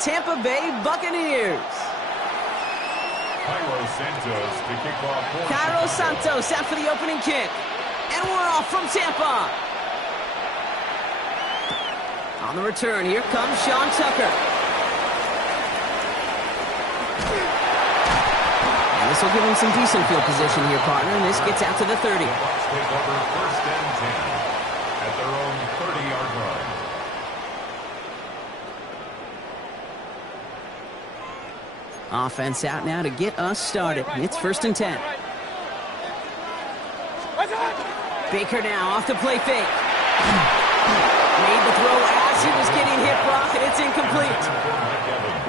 Tampa Bay Buccaneers. Cairo Santos out for the opening kick. And we're off from Tampa. On the return, here comes Sean Tucker. And this will give him some decent field position here, partner. And this gets out to the 30. Bucs take over 1st and 10 at their own 30-yard line. Offense out now to get us started. It's 1st and 10. Baker now off the play fake. Made the throw as he was getting hit, Brock, and it's incomplete.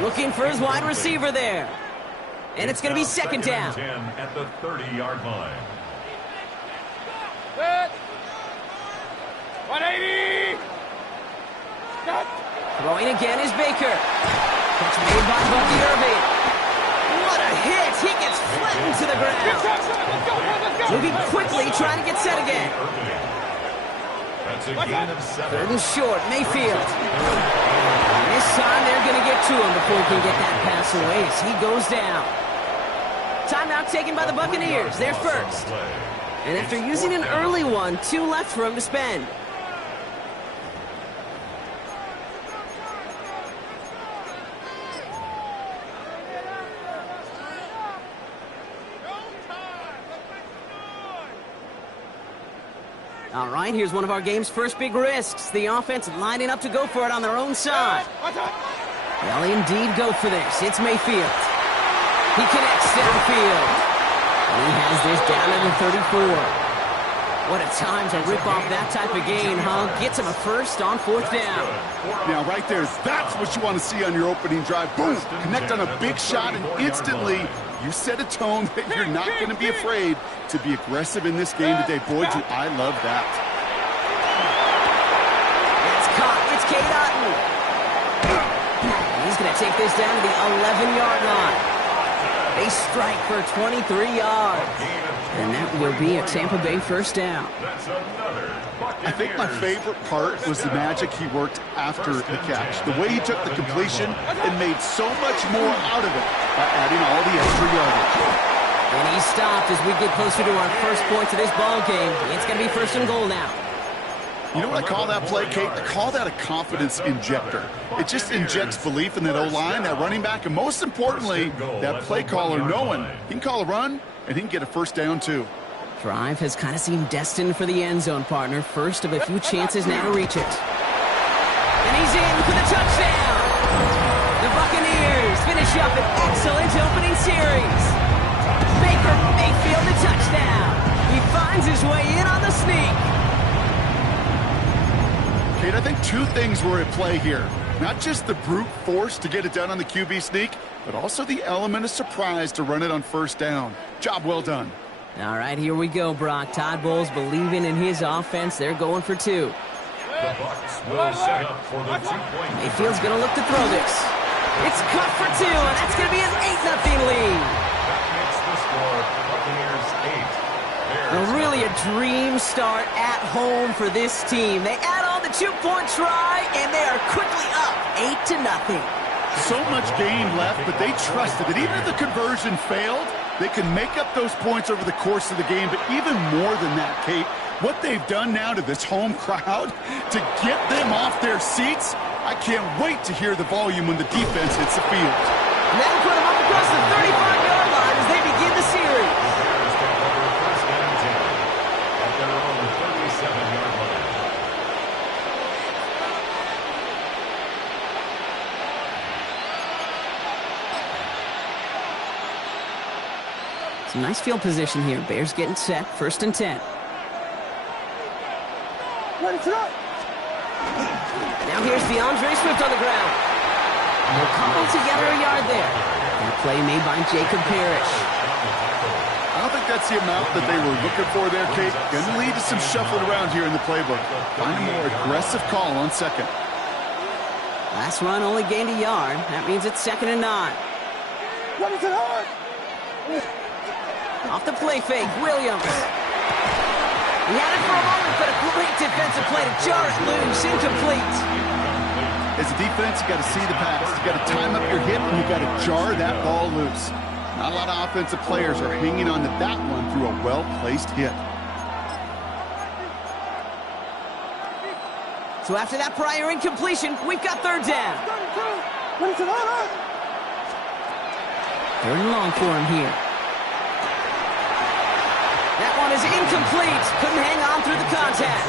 Looking for his wide receiver there. And it's going to be 2nd down. 10 at the 30-yard line. 180. Throwing again is Baker. Catch made by Bucky Irving. What a hit! He gets flattened to the ground. Moving quickly, trying to get set again. That's a gain of 7. 3rd and short, Mayfield. This time they're going to get to him before he can get that pass away as he goes down. Timeout taken by the Buccaneers. They're first. And after using an early one, 2 left for him to spend. All right, here's one of our game's first big risks. The offense lining up to go for it on their own side. They'll indeed go for this. It's Mayfield. He connects downfield. And he has this down at the 34. What a time to rip off that type of gain, huh? Gets him a first on 4th down. Now, right there, that's what you want to see on your opening drive. Boom! Connect on a big shot, and instantly you set a tone that you're not going to be afraid to be aggressive in this game today. Boy, do I love that. It's caught. It's Cade Otton. He's going to take this down to the 11-yard line. They strike for 23 yards. And that will be a Tampa Bay 1st down. I think my favorite part was the magic he worked after the catch. The way he took the completion and made so much more out of it by adding all the extra yardage. And he stopped as we get closer to our first points of this ball game. It's going to be 1st and goal now. You know what I call that play, Kate? I call that a confidence injector. It just injects belief in that O-line, that running back, and most importantly, that play caller knowing he can call a run and he can get a 1st down too. Drive has kind of seemed destined for the end zone, partner. First of a few chances now to reach it. And he's in for the touchdown. The Buccaneers finish up an excellent opening series. Baker Mayfield the touchdown. He finds his way in on the sneak. Kate, I think 2 things were at play here. Not just the brute force to get it done on the QB sneak, but also the element of surprise to run it on 1st down. Job well done. All right, here we go, Brock. Todd Bowles believing in his offense. They're going for 2. The Bucs will set up for the 2-point. Mayfield's going to look to throw this. It's cut for 2, and that's going to be an 8-0 lead. That makes the score Buccaneers 8. Well, really a dream start at home for this team. They add on the 2-point try, and they are quickly up 8-0. So much game left, but they trusted that even if the conversion failed, they can make up those points over the course of the game. But even more than that, Kate, what they've done now to this home crowd to get them off their seats, I can't wait to hear the volume when the defense hits the field. And that'll put them up across the 35-yard line as they begin the series. At their own 37-yard line. Some nice field position here. Bears getting set. 1st and 10. Now here's DeAndre Swift on the ground. They'll cobble together a yard there. That play made by Jacob Parrish. I don't think that's the amount that they were looking for there, Kate. Going to lead to some shuffling around here in the playbook. Find a more aggressive call on 2nd. Last run only gained a yard. That means it's 2nd and 9. Off the play fake, Williams. He had it for a moment, but a great defensive play to jar it loose. Incomplete. As a defense, you got to see the pass. You got to time up your hip, and you got to jar that ball loose. Not a lot of offensive players are hanging on to that one through a well-placed hit. So after that prior incompletion, we've got third down. Third and long for him here. That one is incomplete. Couldn't hang on through the contact.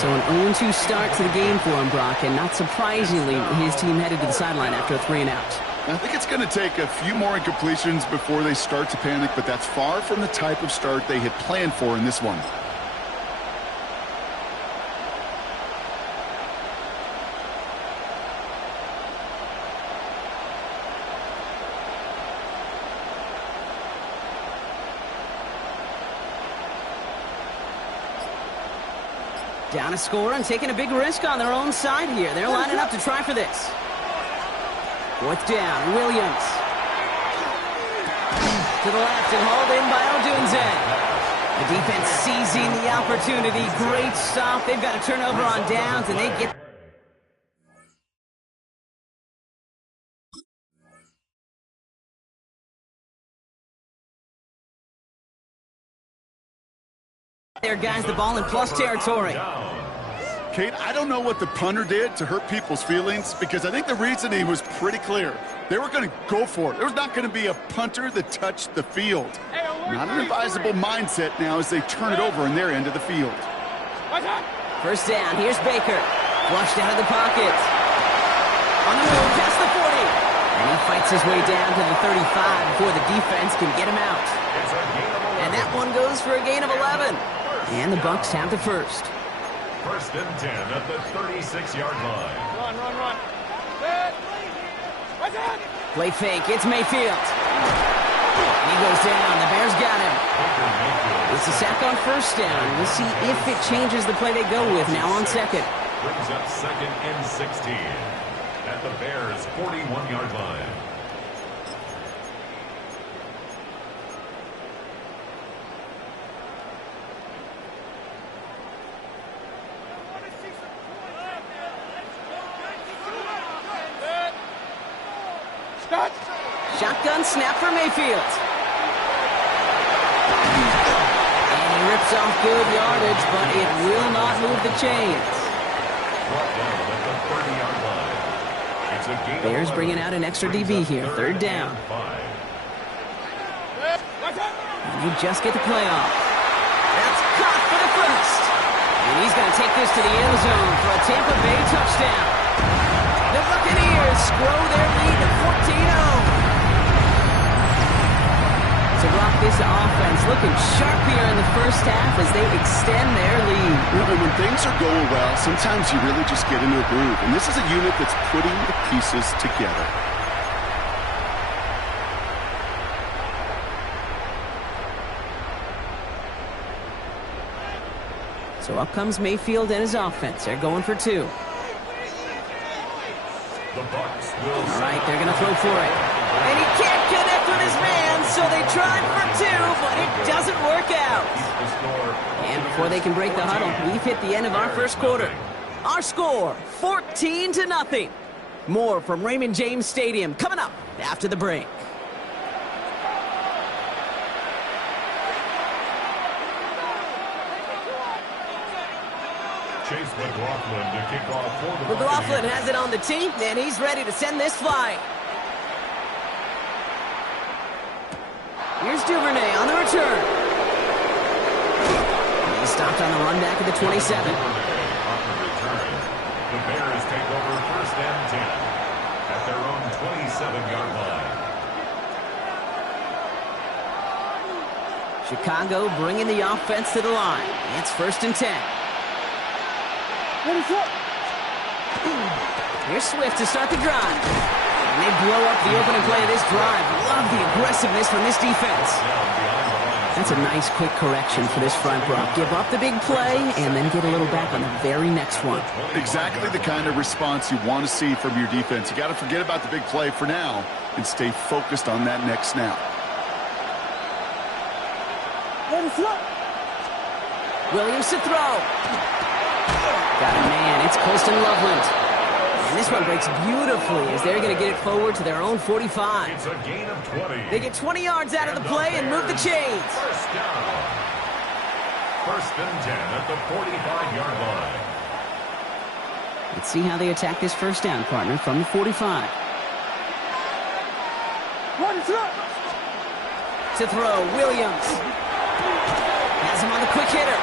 So an 0-2 start to the game for him, Brock, and not surprisingly, his team headed to the sideline after a 3-and-out. I think it's going to take a few more incompletions before they start to panic, but that's far from the type of start they had planned for in this one. Down a score and taking a big risk on their own side here. They're lining up to try for this. Fourth down, Williams. To the left and hauled in by Odunze. The defense seizing the opportunity. Great stop. They've got a turnover on downs, and they get... their guys the ball in plus territory. Kate, I don't know what the punter did to hurt people's feelings, because I think the reasoning was pretty clear. They were going to go for it. There was not going to be a punter that touched the field. Not an advisable mindset now as they turn it over in their end of the field. First down, here's Baker. Flushed out of the pocket. On the move, past the 40. And he fights his way down to the 35 before the defense can get him out. And that one goes for a gain of 11. And the Bucs have the first. First and 10 at the 36-yard line. Run. Play fake, it's Mayfield. He goes down, the Bears got him. It's a sack on first down. We'll see if it changes the play they go with now on second. Brings up second and 16 at the Bears' 41-yard line. Shotgun snap for Mayfield. And he rips off good yardage, but it will not move the chains. Bears bringing out an extra DB here. Third down. And you just get the play off. That's caught for the first. And he's going to take this to the end zone for a Tampa Bay touchdown. The Buccaneers grow their lead to 14-0. To rock this offense looking sharp here in the first half as they extend their lead. And when things are going well, sometimes you really just get into a groove. And this is a unit that's putting the pieces together. So up comes Mayfield and his offense. They're going for two. All right, they're going to throw for it. And he can't connect with his man, so they tried for two, but it doesn't work out. And before they can break the huddle, we've hit the end of our first quarter. Our score, 14-0. More from Raymond James Stadium coming up after the break. Chase McLaughlin to kick off for the McLaughlin has it on the tee, and he's ready to send this flying. Here's Duvernay on the return. He's stopped on the run back at the 27. On the return, the Bears take over first and 10 at their own 27-yard line. Chicago bringing the offense to the line. It's first and 10. Here's Swift to start the drive. And they blow up the opening play of this drive. Love the aggressiveness from this defense. That's a nice quick correction for this front, Brock. Give up the big play and then get a little back on the very next one. Exactly the kind of response you want to see from your defense. You got to forget about the big play for now and stay focused on that next snap. Williams to throw. Got a man. It's Colston Loveland. And this one breaks beautifully as they're going to get it forward to their own 45. It's a gain of 20. They get 20 yards out of the play and move the chains. First down. First and 10 at the 45-yard line. Let's see how they attack this first down, partner, from the 45. To throw, Williams. Has him on the quick hitter.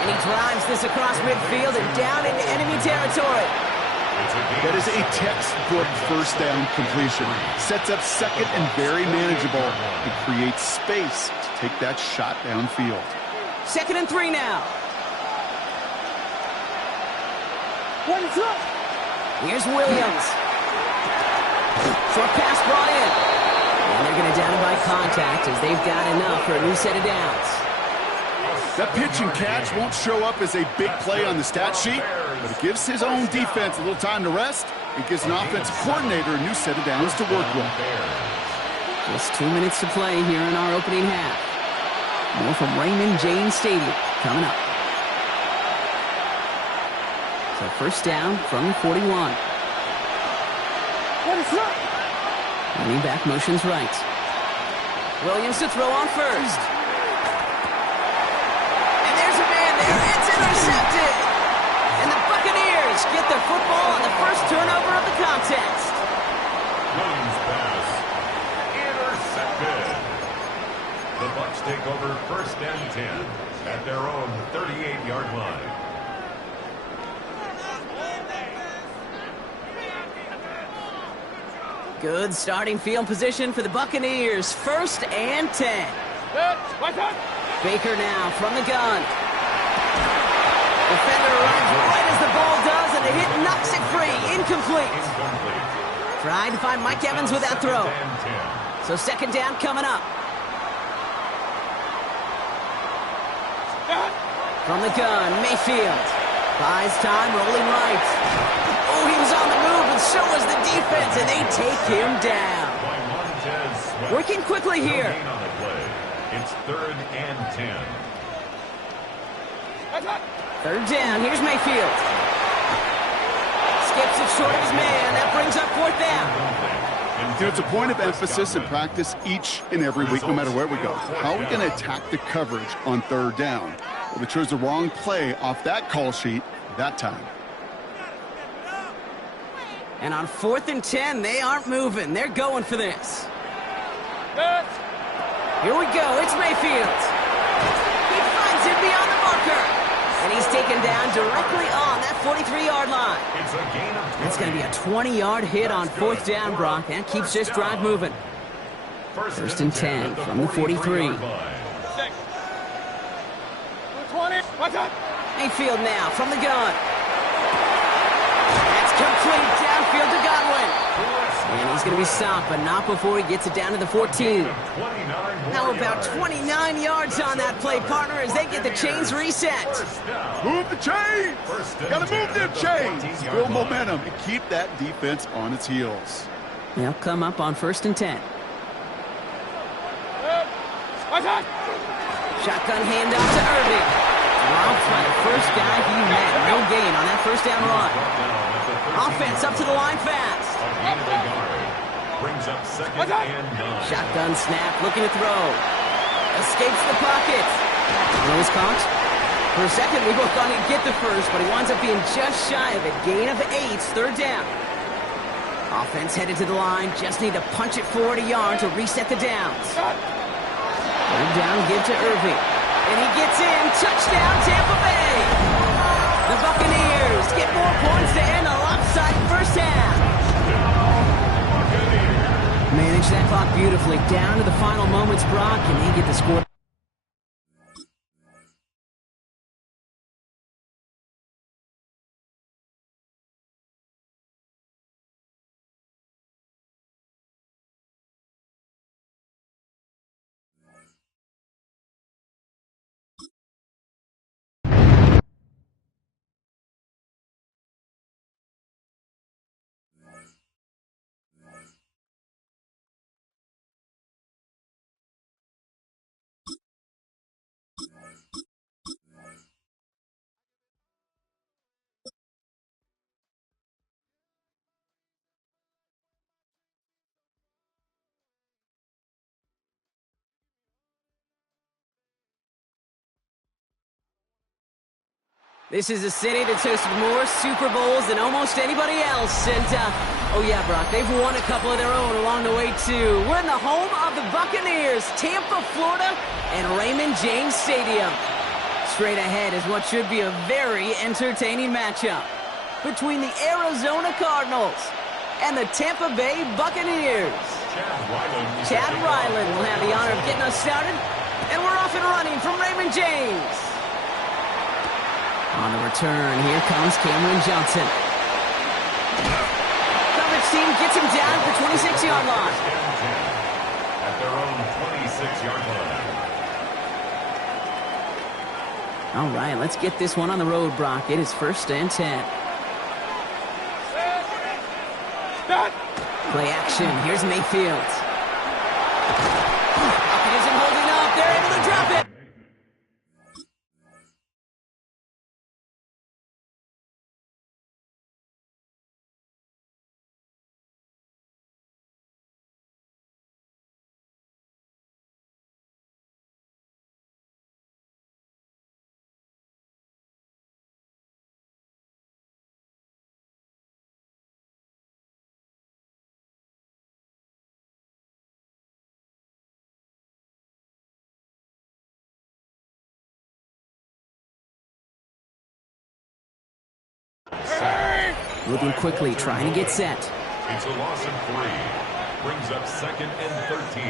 And he drives this across midfield and down into enemy territory. That is a textbook first down completion. Sets up second and very manageable and creates space to take that shot downfield. 2nd and 3 now. Here's Williams. Short pass brought in. And they're going to down him by contact as they've got enough for a new set of downs. That pitch and catch won't show up as a big play on the stat sheet, but it gives his own defense a little time to rest. It gives an offensive coordinator a new set of downs to work with. Just 2 minutes to play here in our opening half. More from Raymond James Stadium coming up. So first down from the 41. Running back motions right. Williams to throw on first. And there's a man there. It's intercepted. And the Buccaneers get the football on the first turnover of the contest. Williams pass. Intercepted. The Bucs take over first and 10 at their own 38-yard line. Good starting field position for the Buccaneers. 1st and 10. Baker now from the gun. Defender arrives right as the ball does, and the hit knocks it free. Incomplete. Trying to find Mike Evans with that throw. So 2nd down coming up. From the gun, Mayfield. Buys time, rolling right. Oh, he was on the move, and so was the defense, and they take him down. Working quickly here. It's 3rd and 10. 3rd down, here's Mayfield. Skips it short of his man. That brings up 4th down. It's a point of emphasis in practice each and every week, no matter where we go. How are we going to attack the coverage on 3rd down? Well, they chose the wrong play off that call sheet that time. And on 4th and 10, they aren't moving. They're going for this. Here we go. It's Mayfield. He finds him beyond the marker. And he's taken down directly on that 43-yard line. It's a gain of 20. It's going to be a 20-yard hit on 4th down, Brock. That keeps this drive moving. 1st and 10 from the 43. Mayfield now from the gun. That's complete downfield to Godwin. And he's going to be stopped, but not before he gets it down to the 14. Now about 29 yards on that play, partner, as they get the chains reset. Move the chains! Got to move them chains! Build momentum and keep that defense on its heels. They'll come up on 1st and 10. Shotgun handoff to Irving. Dropped by the first guy he met. No gain on that 1st down run. Offense up to the line fast. Brings up 2nd and 9. Shotgun snap, looking to throw. Escapes the pocket. Throw is caught. For a second, we both thought he'd get the first, but he winds up being just shy of a gain of 8. 3rd down. Offense headed to the line. Just need to punch it forward a yard to reset the downs. 3rd down, give to Irving. And he gets in. Touchdown, Tampa Bay. The Buccaneers get more points to end a lopsided first half. Manage that clock beautifully. Down to the final moments, Brock, and they get the score. This is a city that's hosted more Super Bowls than almost anybody else. And, oh yeah, Brock, they've won a couple of their own along the way, too. We're in the home of the Buccaneers, Tampa, Florida, and Raymond James Stadium. Straight ahead is what should be a very entertaining matchup between the Arizona Cardinals and the Tampa Bay Buccaneers. Chad Ryland will have the honor of getting us started, and we're off and running from Raymond James. On the return, here comes Cameron Johnson. Coverage team gets him down at the 26-yard line. At their own 26-yard line. All right, let's get this one on the road, Brock. It is 1st and 10. Play action. Here's Mayfield. Pocket isn't holding up. They're able to drop it. Moving quickly, trying to get set. It's a loss of 3. Brings up 2nd and 13.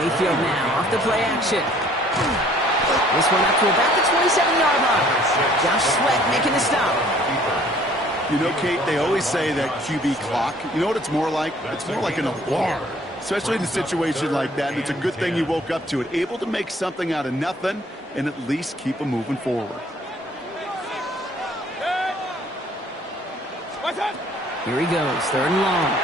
Mayfield now off the play action. This one up to about the 27-yard line. Josh Sweat making the stop. You know, Kate, they always say that QB clock. You know what it's more like? It's more like an alarm, especially in a situation like that. And it's a good thing you woke up to it, able to make something out of nothing and at least keep them moving forward. Here he goes, 3rd and long.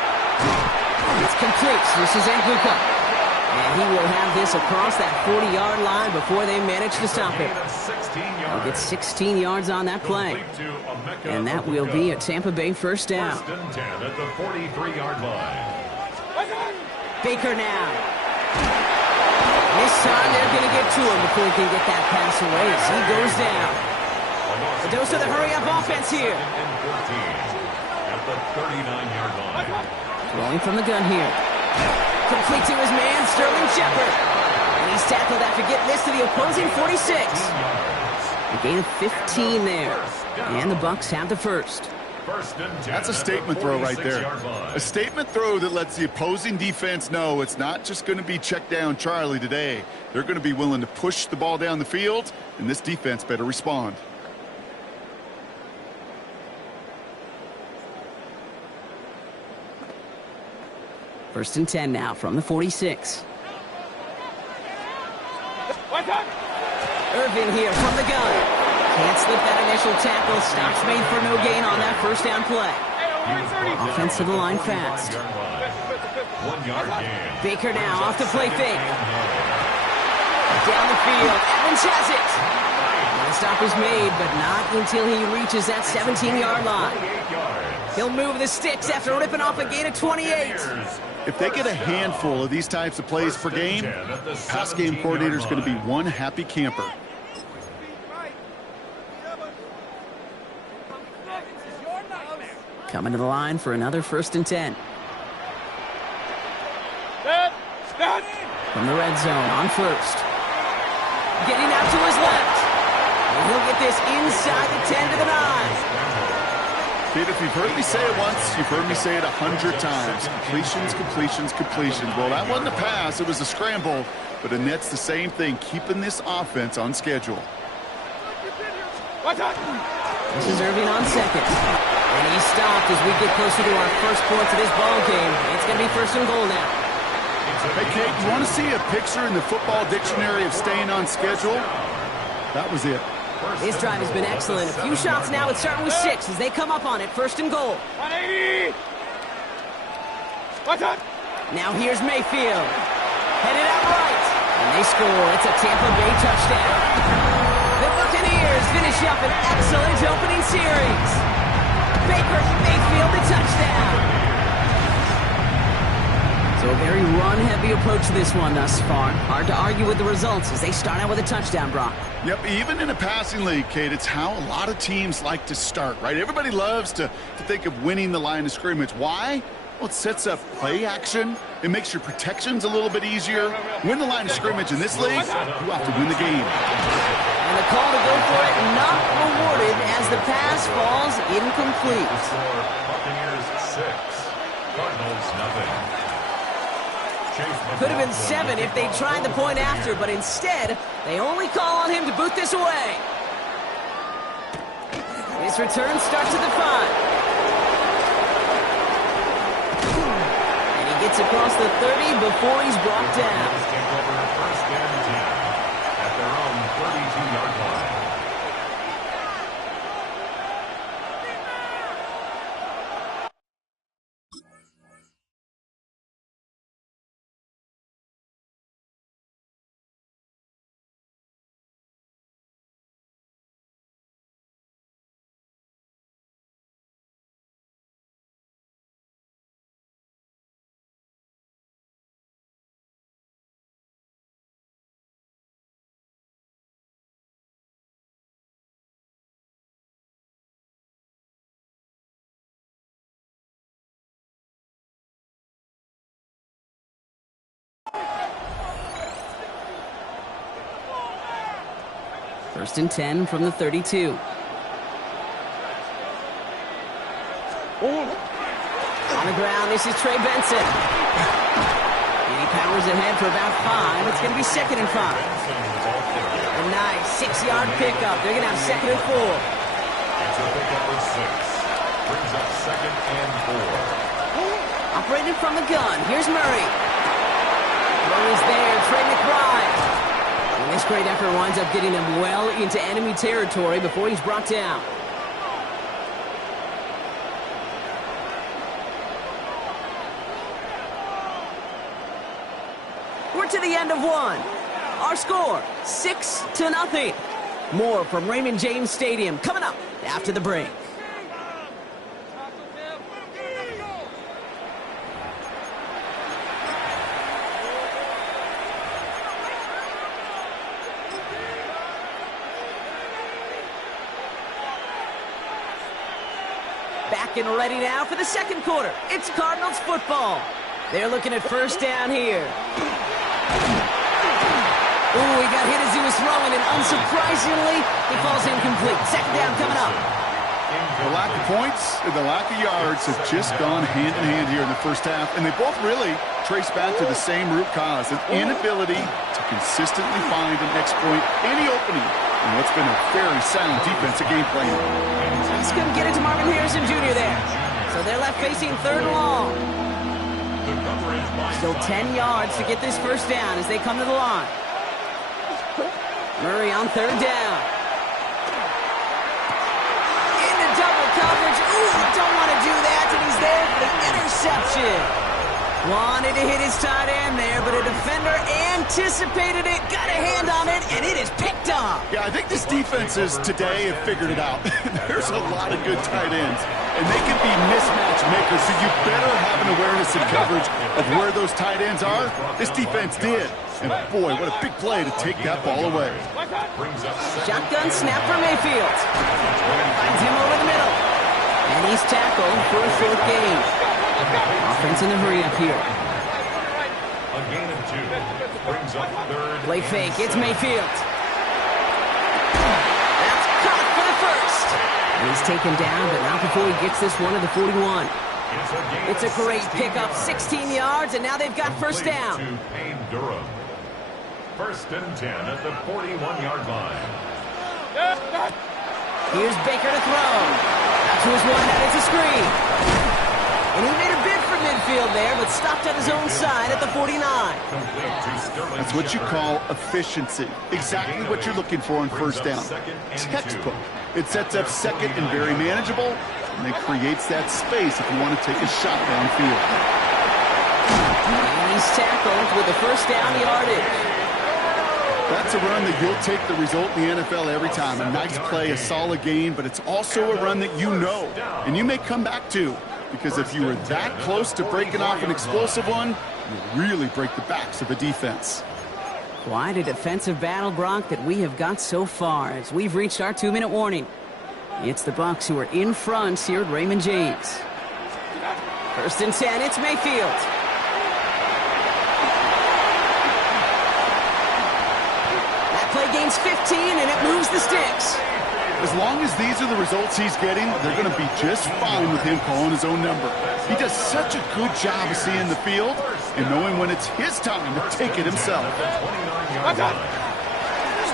It's complete. This is Anguka. And he will have this across that 40-yard line before they manage to stop him. He'll get 16 yards on that play. And that will be a Tampa Bay 1st down. 1st and 10 at the 43-yard line. Baker now. This time they're going to get to him before he can get that pass away as he goes down. A dose of the hurry-up offense here. At the 39-yard line. Throwing from the gun here. Complete to his man, Sterling Shepard. And he's tackled after getting this to the opposing 46. A gain of 15 there. And the Bucs have the first. That's a statement throw right there. A statement throw that lets the opposing defense know it's not just going to be check down Charlie today. They're going to be willing to push the ball down the field, and this defense better respond. First and 10 now from the 46. Irvin here from the gun. Can't slip that initial tackle. Stops made for no gain on that 1st down play. Offense to the line fast. 1 yard gain. Baker now off the play fake. Down the field. Evans has it. And the stop is made, but not until he reaches that 17-yard line. He'll move the sticks after ripping off a gain of 28. If they get a handful of these types of plays per game, pass game coordinator is going to be one happy camper. Coming to the line for another 1st and 10. From the red zone on 1st. Getting out to his left. And he'll get this inside the 10 to the 9. Kid, if you've heard me say it once, you've heard me say it 100 times. Completions, completions, completions. Well, that wasn't a pass. It was a scramble. But Annette's the same thing, keeping this offense on schedule. This is Irving on 2nd. And he's stopped as we get closer to our first points of this ball game. It's going to be 1st and goal now. Hey, Kate, you want to see a picture in the football dictionary of staying on schedule? That was it. This drive has been excellent. A few shots now. It's starting with 6 as they come up on it. 1st and goal. 180. Now here's Mayfield. Headed out right. And they score. It's a Tampa Bay touchdown. The Buccaneers finish up an excellent opening series. Baker Mayfield the touchdown. So a very run-heavy approach to this one thus far. Hard to argue with the results as they start out with a touchdown, Brock. Yep, even in a passing league, Kate, it's how a lot of teams like to start, right? Everybody loves to think of winning the line of scrimmage. Why? Well, it sets up play action. It makes your protections a little bit easier. Win the line of scrimmage in this league, you have to win the game. And the call to go for it not rewarded as the pass falls incomplete. The score, Buccaneers 6, Cardinals nothing. Could have been 7 if they tried the point after, but instead, they only call on him to boot this away. His return starts at the 5. And he gets across the 30 before he's brought down. Take over first and 10 at their own 32-yard line. First and 10 from the 32. On the ground, this is Trey Benson. And he powers ahead for about 5. It's going to be second and 5. A nice 6-yard pickup. They're going to have second and 4. It's a pickup of 6. Brings up second and 4. Operated from the gun. Here's Murray. Murray's there. Trey McBride. And this great effort winds up getting them well into enemy territory before he's brought down. We're to the end of one. Our score, 6-0. More from Raymond James Stadium coming up after the break. Back and ready now for the second quarter. It's Cardinals football. They're looking at first down here. Ooh, he got hit as he was throwing, and unsurprisingly, he falls incomplete. Second down coming up. The lack of points and the lack of yards have just gone hand in hand here in the first half, and they both really trace back to the same root cause, an inability to consistently find and exploit any opening in what's been a very sound defensive game plan. He's going to get it to Marvin Harrison Jr. there. So they're left facing third and long. Still 10 yards to get this first down as they come to the line. Murray on third down. Into double coverage. Ooh, don't want to do that, and he's there for the interception. Wanted to hit his tight end there, but a defender anticipated it, got a hand on it, and it is picked up. Yeah, I think this defenses today have figured it out. There's a lot of good tight ends, and they can be mismatch makers, so you better have an awareness and coverage of where those tight ends are. This defense did. And boy, what a big play to take that ball away. Shotgun snap for Mayfield. Finds him over the middle. And he's tackled for a short gain. Offense in a hurry up here. A gain of 2. Brings up third. Play fake. It's Mayfield. That's caught for the first. And he's taken down, but not before he gets this one to the 41. It's a great pickup. 16 yards, and now they've got first down. To Payne Durham. First and 10 at the 41-yard line. Here's Baker to throw. That's who's one out. It's a screen. And he made a bid for midfield there, but stopped on his own side at the 49. That's what you call efficiency. Exactly what you're looking for on first down. Textbook. It sets up second and very manageable, and it creates that space if you want to take a shot downfield. And he's tackled with the first down yardage. That's a run that you'll take the result in the NFL every time. A nice play, a solid gain, but it's also a run that you know, and you may come back to. because if you were that close to breaking off an explosive one, you really break the backs of a defense. Quite a defensive battle, Brock, that we have got so far as we've reached our 2-minute warning. It's the Bucs who are in front here at Raymond James. 1st and 10, it's Mayfield. That play gains 15, and it moves the sticks. As long as these are the results he's getting, they're going to be just fine with him calling his own number. He does such a good job of seeing the field and knowing when it's his time to take it himself.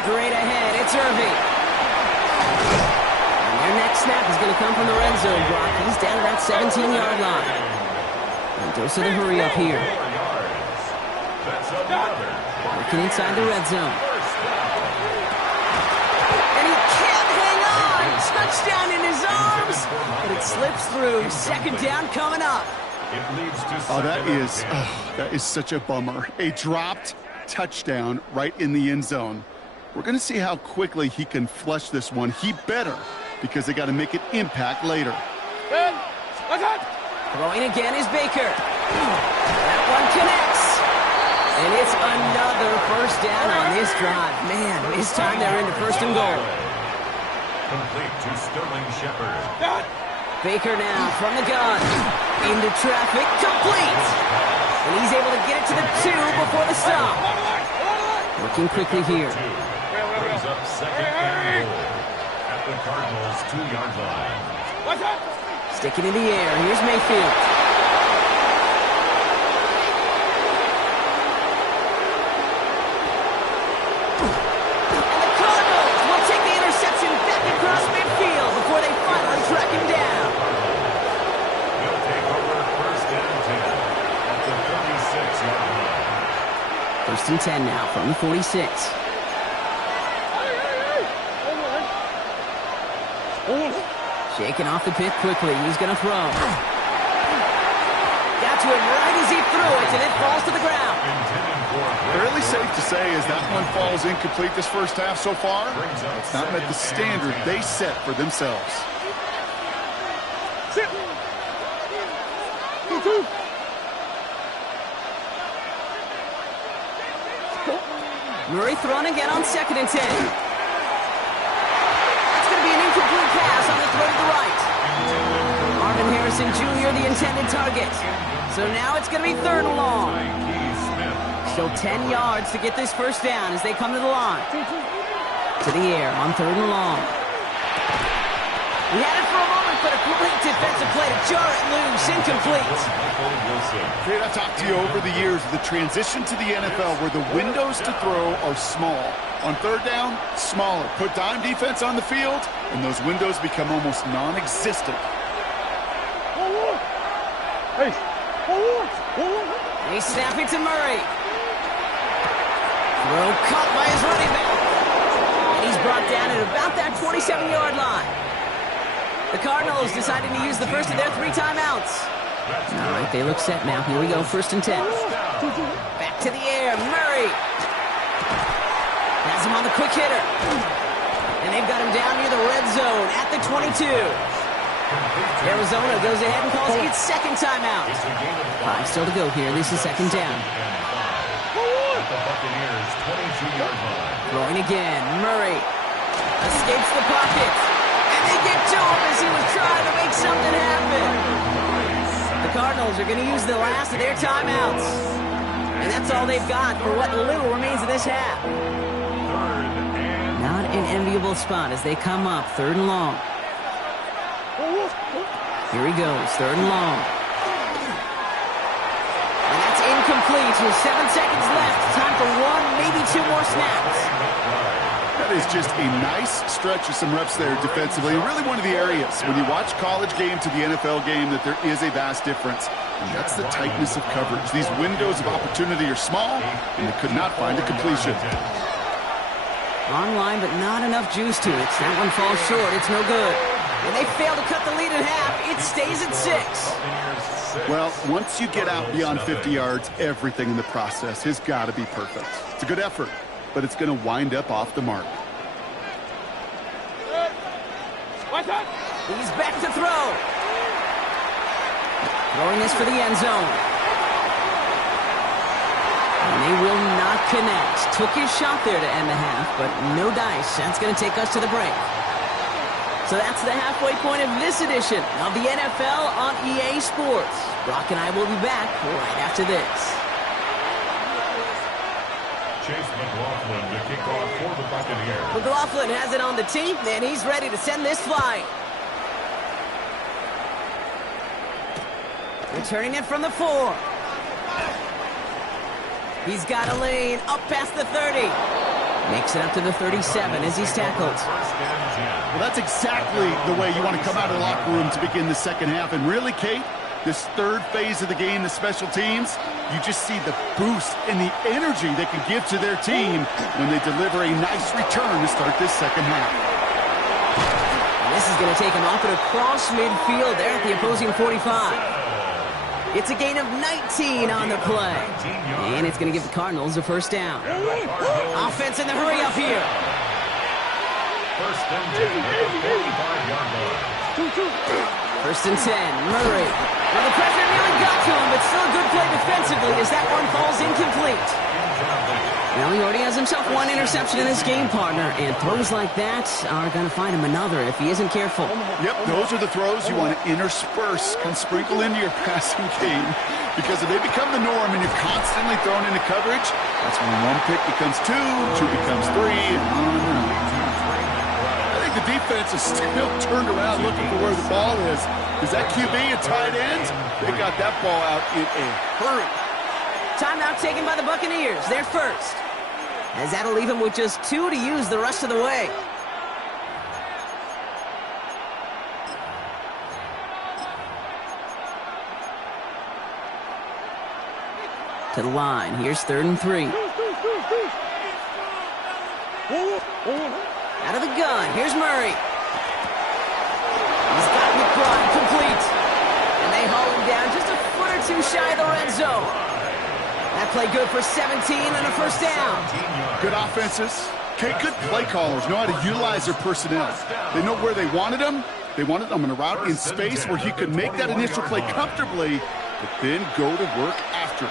Straight ahead, it's Irving. And their next snap is going to come from the red zone, Brock. He's down to that 17-yard line. And goes to the hurry up here. Working inside the red zone. Touchdown in his arms, but it slips through. 2nd down coming up. Oh, that is such a bummer. A dropped touchdown right in the end zone. We're going to see how quickly he can flush this one. He better, because they got to make an impact later. Throwing again is Baker. That one connects. And it's another 1st down on this drive. Man, this time they're into 1st and goal. Complete to Sterling Shepard. Baker now from the gun. Into traffic. Complete. And he's able to get it to the 2 before the stop. Working quickly here. Brings up 2nd and goal at the Cardinals' 2-yard line. Sticking in the air. Here's Mayfield. Across midfield before they finally track him down. He'll take over 1st and 10 at the 46-yard line. 1st and 10 now from the 46. Shaking off the pit quickly. He's going to throw. Got to him right as he threw it, and it falls to the ground. Fairly safe to say as that one falls incomplete this 1st half so far, it's not met the standard they set for themselves. Murray thrown again on 2nd and 10. It's going to be an incomplete pass on the throw to the right. Marvin Harrison Jr., the intended target. So now it's going to be 3rd and long. Still 10 yards to get this 1st down as they come to the line. To the air on 3rd and long. He had it for a moment, but a great defensive play to jar it loose. Incomplete. Fred, I've talked to you over the years of the transition to the NFL where the windows to throw are small. On 3rd down, smaller. Put dime defense on the field, and those windows become almost non-existent. He's snapping to Murray. Throw caught by his running back. And he's brought down at about that 27-yard line. The Cardinals deciding to use the first of their 3 timeouts. All right, they look set now. Here we go, 1st and 10. Back to the air, Murray. Has him on the quick hitter. And they've got him down near the red zone at the 22. Arizona goes ahead and calls its 2nd timeout. 5 still to go here. This is 2nd down. Throwing again. Murray escapes the pocket. And they get to him as he was trying to make something happen. The Cardinals are going to use the last of their timeouts. And that's all they've got for what little remains of this half. Not an enviable spot as they come up 3rd and long. Here he goes, 3rd and long. And that's incomplete with 7 seconds left. Time for 1, maybe 2 more snaps. That is just a nice stretch of some reps there defensively. And really one of the areas when you watch college game to the NFL game that there is a vast difference. And that's the tightness of coverage. These windows of opportunity are small, and they could not find a completion. Online, but not enough juice to it. That one falls short. It's no good. And they fail to cut the lead in half. It stays at 6. Well, once you get out beyond 50 yards, everything in the process has got to be perfect. It's a good effort, but it's going to wind up off the mark. He's back to throw. Throwing this for the end zone. And they will not connect. Took his shot there to end the half, but no dice. That's going to take us to the break. So that's the halfway point of this edition of the NFL on EA Sports. Brock and I will be back right after this. Chase McLaughlin to kick off for the Buccaneers. McLaughlin has it on the tee, and he's ready to send this flying. Returning it from the 4. He's got a lane up past the 30. Makes it up to the 37 as he's tackled. Well, that's exactly the way you want to come out of the locker room to begin the second half. And really, Kate, this third phase of the game, the special teams, you just see the boost and the energy they can give to their team when they deliver a nice return to start this second half. And this is going to take him off and across midfield there at the opposing 45. It's a gain of 19 on the play. And it's going to give the Cardinals a first down. Offense in the hurry up here. First and 10 at the 45-yard line. First and 10, Murray. Well, the pressure nearly got to him, but still a good play defensively as that one falls incomplete. Well, he already has himself one interception in this game, partner, and throws like that are going to find him another if he isn't careful. Yep, those are the throws you want to intersperse and sprinkle into your passing game, because if they become the norm and you're constantly thrown into coverage, that's when one pick becomes two becomes three, and on and on. I think the defense is still turned around looking for where the ball is. Is that QB a tight end? They got that ball out in a hurry. Timeout taken by the Buccaneers. They're first. As that'll leave him with just 2 to use the rest of the way. To the line. Here's 3rd and 3. Out of the gun. Here's Murray. He's got McBride complete. And they haul him down just a foot or two shy of the red zone. That play good for 17 and a first down. Good offenses. Okay, good play callers know how to utilize their personnel. They know where they wanted them. They wanted them in a route in space where he could make that initial play comfortably, but then go to work after.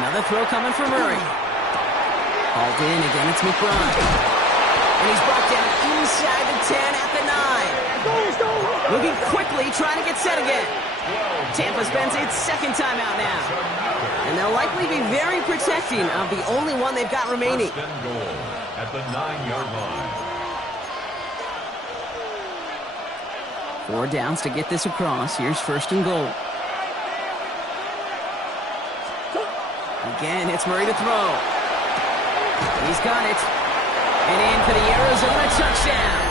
Another throw coming from Murray. Hauled in again, it's McBride. And he's brought down inside the 10 at the 9. Moving quickly, trying to get set again. Tampa spends its second timeout now. And they'll likely be very protecting of the only one they've got remaining. First and goal at the 9-yard line. 4 downs to get this across. Here's 1st and goal. Again, it's Murray to throw. He's got it. And in for the Arizona touchdown.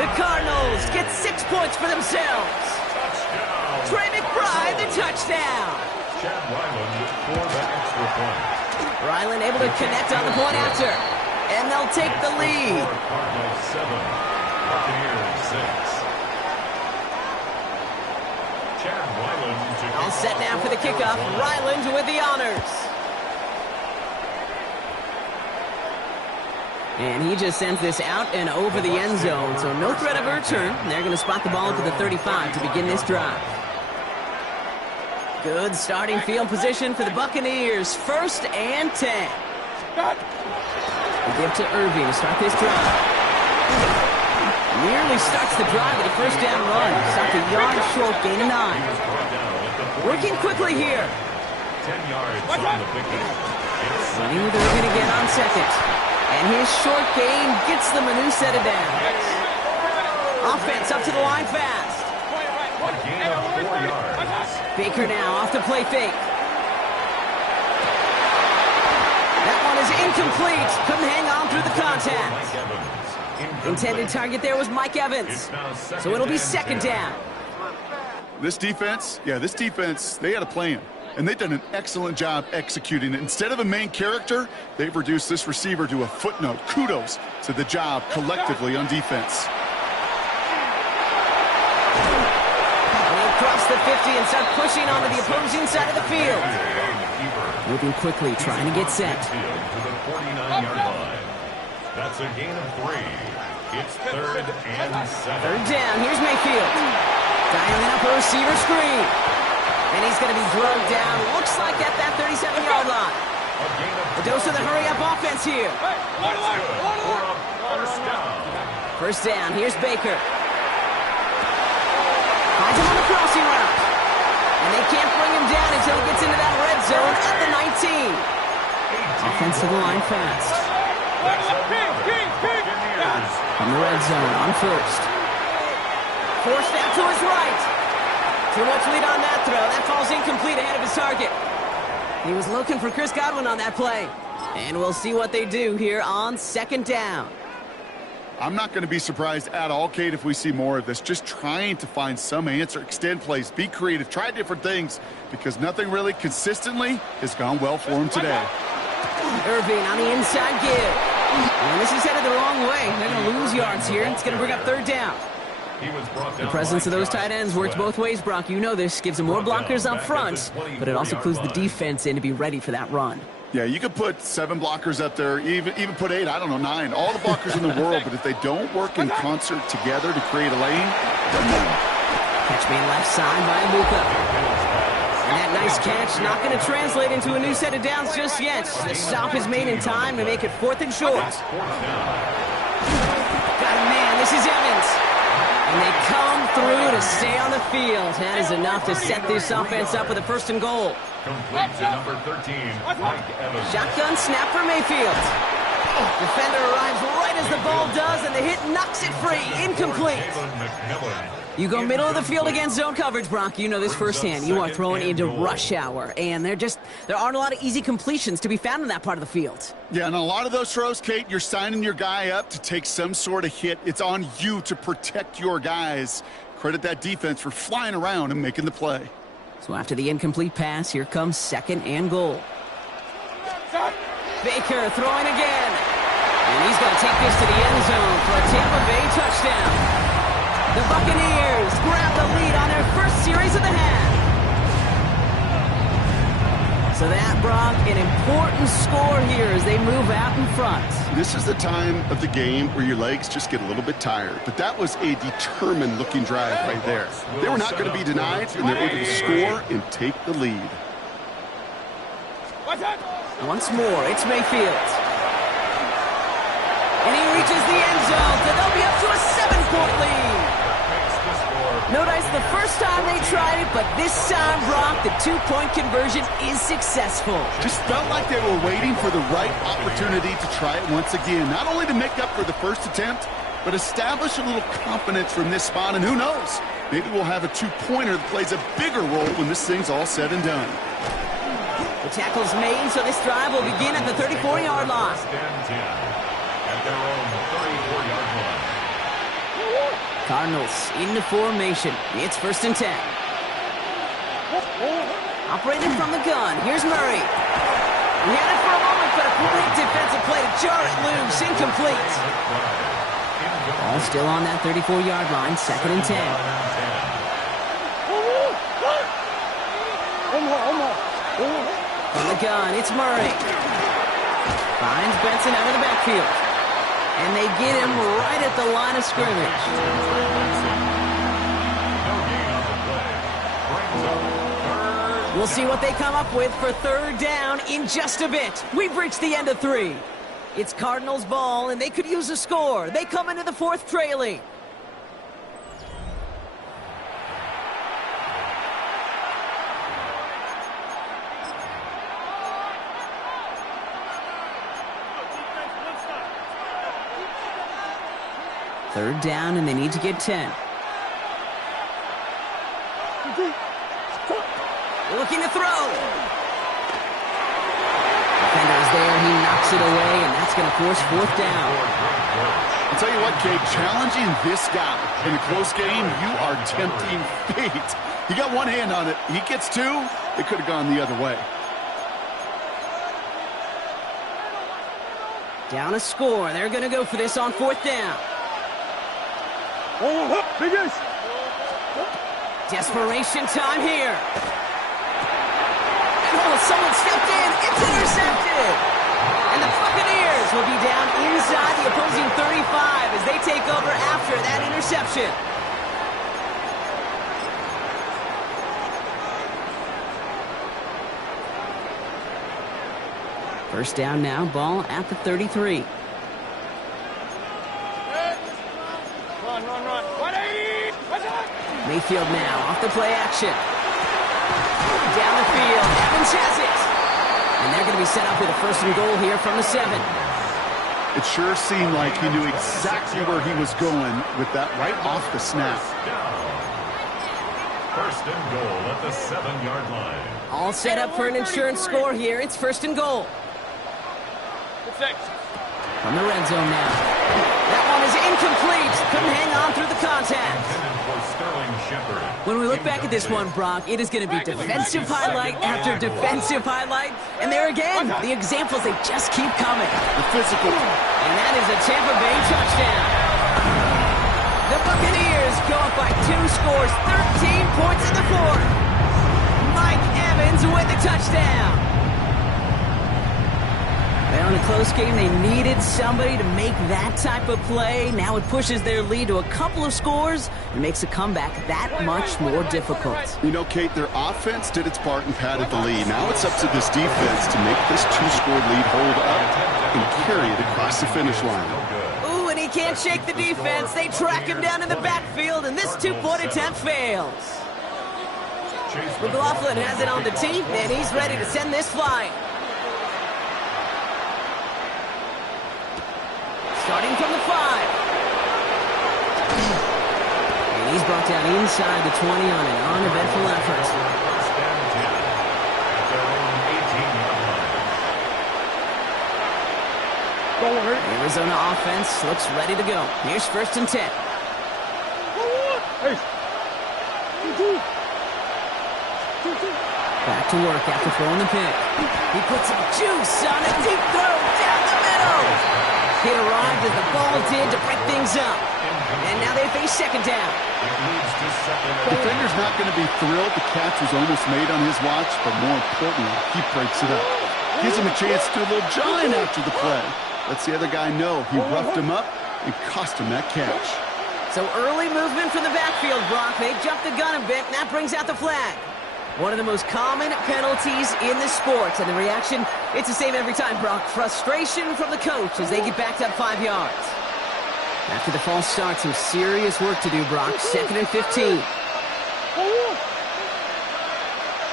The Cardinals get 6 points for themselves. Trey McBride, the touchdown. Chad Ryland for the extra point. Ryland able to connect on the point after. And they'll take the lead. Cardinals 7, Buccaneers 6. Chad Ryland to All set now for the kickoff. Ryland with the honors. And he just sends this out and over the end zone. So no threat of a return. They're going to spot the ball to the 35 to begin this drive. Good starting field position for the Buccaneers. 1st and 10. They give to Irving to start this drive. Nearly starts the drive with a first down run. Stopped a yard short, gain of 9. Working quickly here. 10 yards on the pickup. Running with Irving again on 2nd. And his short gain gets them a new set of downs. Offense up to the line fast. A gain of 4 yards. Baker now off the play fake. That one is incomplete. Couldn't hang on through the contact. Intended target there was Mike Evans. So it'll be 2nd down. This defense, they had a plan. And they've done an excellent job executing it. Instead of a main character, they've reduced this receiver to a footnote. Kudos to the job collectively on defense. Across the 50 and start pushing onto the opposing side of the field. Moving quickly, trying to get set. To the 49-yard line. That's a gain of 3. It's 3rd and 7. 3rd down. Here's Mayfield. Dialing up a receiver screen. And he's going to be drugged down. Looks like at that 37-yard line. A dose of the hurry-up offense here. First down. Here's Baker. Finds him on the crossing route. And they can't bring him down until he gets into that red zone at the 19. Offense to the line fast. From the red zone on first. Forced out to his right. Too much lead on that throw. That falls incomplete ahead of his target. He was looking for Chris Godwin on that play. And we'll see what they do here on second down. I'm not going to be surprised at all, Kate, if we see more of this. Just trying to find some answer, extend plays, be creative, try different things, because nothing really consistently has gone well for him today. Irving on the inside give. And this is headed the wrong way. They're going to lose yards here. It's going to bring up third down. The presence of those tight ends works both ways, Brock. You know this. Gives them more blockers up front, but it also clues the defense in to be ready for that run. Yeah, you could put 7 blockers up there, even put 8, I don't know, 9. All the blockers in the world, but if they don't work in concert together to create a lane, it doesn't matter. Catch made left side by Luka. And that nice catch not going to translate into a new set of downs just yet. The stop is made in time to make it 4th and short. Got a man. This is Evans. And they come through to stay on the field. That is enough to set this offense up with a 1st and goal. Complete to number 13, Mike Evans. Shotgun snap for Mayfield. Defender arrives right as the ball does, and the hit knocks it free. Incomplete. You go middle of the field against zone coverage, Brock. You know this firsthand. You are throwing into rush hour, and there aren't a lot of easy completions to be found in that part of the field. Yeah, and a lot of those throws, Kate, you're signing your guy up to take some sort of hit. It's on you to protect your guys. Credit that defense for flying around and making the play. So after the incomplete pass, here comes 2nd and goal. Baker throwing again. And he's going to take this to the end zone for a Tampa Bay touchdown. The Buccaneers grab the lead on their first series of the half. So that, Brock, an important score here as they move out in front. This is the time of the game where your legs just get a little bit tired. But that was a determined-looking drive right there. They were not going to be denied, and they're able to score and take the lead. Once more, it's Mayfield. And he reaches the end zone, so they'll be up to a 7-point lead. Notice the first time they tried it, but this time, Brock, the 2-point conversion is successful. Just felt like they were waiting for the right opportunity to try it once again. Not only to make up for the first attempt, but establish a little confidence from this spot. And who knows, maybe we'll have a 2-pointer that plays a bigger role when this thing's all said and done. The tackle's made, so this drive will begin at the 34-yard line. At their own 34-yard line. Cardinals into formation. It's 1st and 10. Operating from the gun. Here's Murray. He had it for a moment, but a great defensive play to jar it loose. Incomplete. Ball still on that 34-yard line. 2nd and 10. From the gun, it's Murray. Finds Benson out of the backfield. And they get him right at the line of scrimmage. We'll see what they come up with for 3rd down in just a bit. We've reached the end of 3. It's Cardinals ball, and they could use a score. They come into the 4th trailing. Third down, and they need to get 10. Looking to throw. Defender is there. He knocks it away, and that's going to force 4th down. I'll tell you what, Kate, challenging this guy in a close game, you are tempting fate. He got one hand on it. He gets 2. It could have gone the other way. Down a score. They're going to go for this on 4th down. Desperation time here. And someone stepped in. It's intercepted. And the Buccaneers will be down inside the opposing 35 as they take over after that interception. First down now, ball at the 33. Mayfield now off the play action. Down the field, Evans has it. And they're going to be set up with a first and goal here from the 7. It sure seemed like he knew exactly where he was going with that right off the snap. First and goal at the 7-yard line. All set up for an insurance score here. It's first and goal. From the red zone now. That one is incomplete. Couldn't hang on through the contact. When we look back at this one, Brock, it is going to be defensive highlight after defensive highlight. And there again, the examples, they just keep coming. The physical. And that is a Tampa Bay touchdown. The Buccaneers go up by 2 scores, 13 points in the 4th. Mike Evans with the touchdown. Well, in a close game, they needed somebody to make that type of play. Now it pushes their lead to a couple of scores and makes a comeback that much more difficult. You know, Kate, their offense did its part and padded the lead. Now it's up to this defense to make this 2-score lead hold up and carry it across the finish line. Ooh, and he can't shake the defense. They track him down in the backfield, and this 2-point attempt fails. McLaughlin has it on the tee, and he's ready to send this flying. Starting from the 5. And he's brought down inside the 20 on an uneventful effort. First and 10 at their own 18-yard line. The Arizona offense looks ready to go. Here's first and 10. Back to work after throwing the pick. He puts some juice on a deep throw down the middle. Hit arrived as the ball did to break things up. And now they face second down. The defender's not going to be thrilled the catch was almost made on his watch, but more importantly, he breaks it up. Gives him a chance to do a little giant after the play. Lets the other guy know he roughed him up and cost him that catch. So early movement from the backfield, Brock. They jumped the gun a bit, and that brings out the flag. One of the most common penalties in the sport, and the reaction, it's the same every time, Brock. Frustration from the coach as they get backed up 5 yards. After the false start, some serious work to do, Brock. 2nd and 15.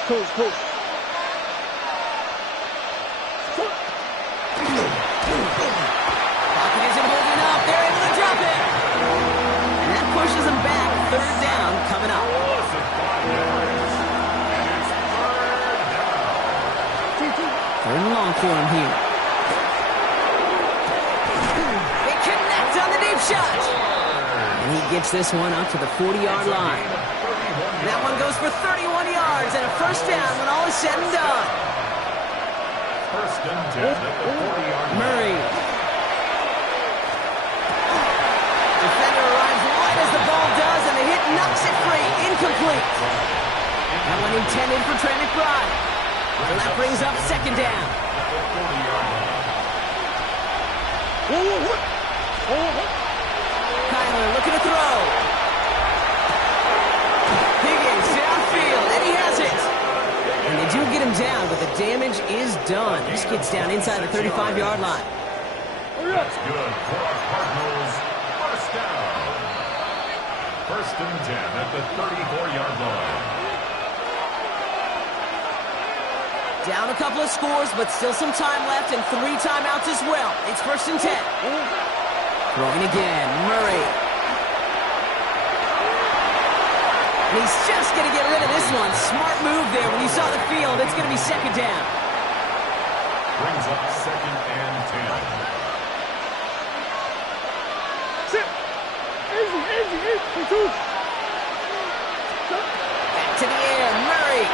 Coach. Pocket isn't holding up. They're able to drop it. And that pushes them back. 3rd down coming up. Third and long for him here. They connect on the deep shot. And he gets this one up to the 40-yard line. That one goes for 31 yards and a first down when all is said and done. First and 10 at the 40-yard line. Murray. Defender arrives right as the ball does, and the hit knocks it free. Incomplete. That one intended for Trey McBride. And that brings up second down. Kyler looking to throw. Higgins downfield, and he has it. And they do get him down, but the damage is done. This gets down inside the 35-yard line. That's good for our Cardinals. First down. First and 10 at the 34-yard line. Down a couple of scores, but still some time left and 3 timeouts as well. It's first and 10. Throwing again, Murray. And he's just going to get rid of this one. Smart move there. When you saw the field, it's going to be second down. Brings up second and 10. Back to the air, Murray.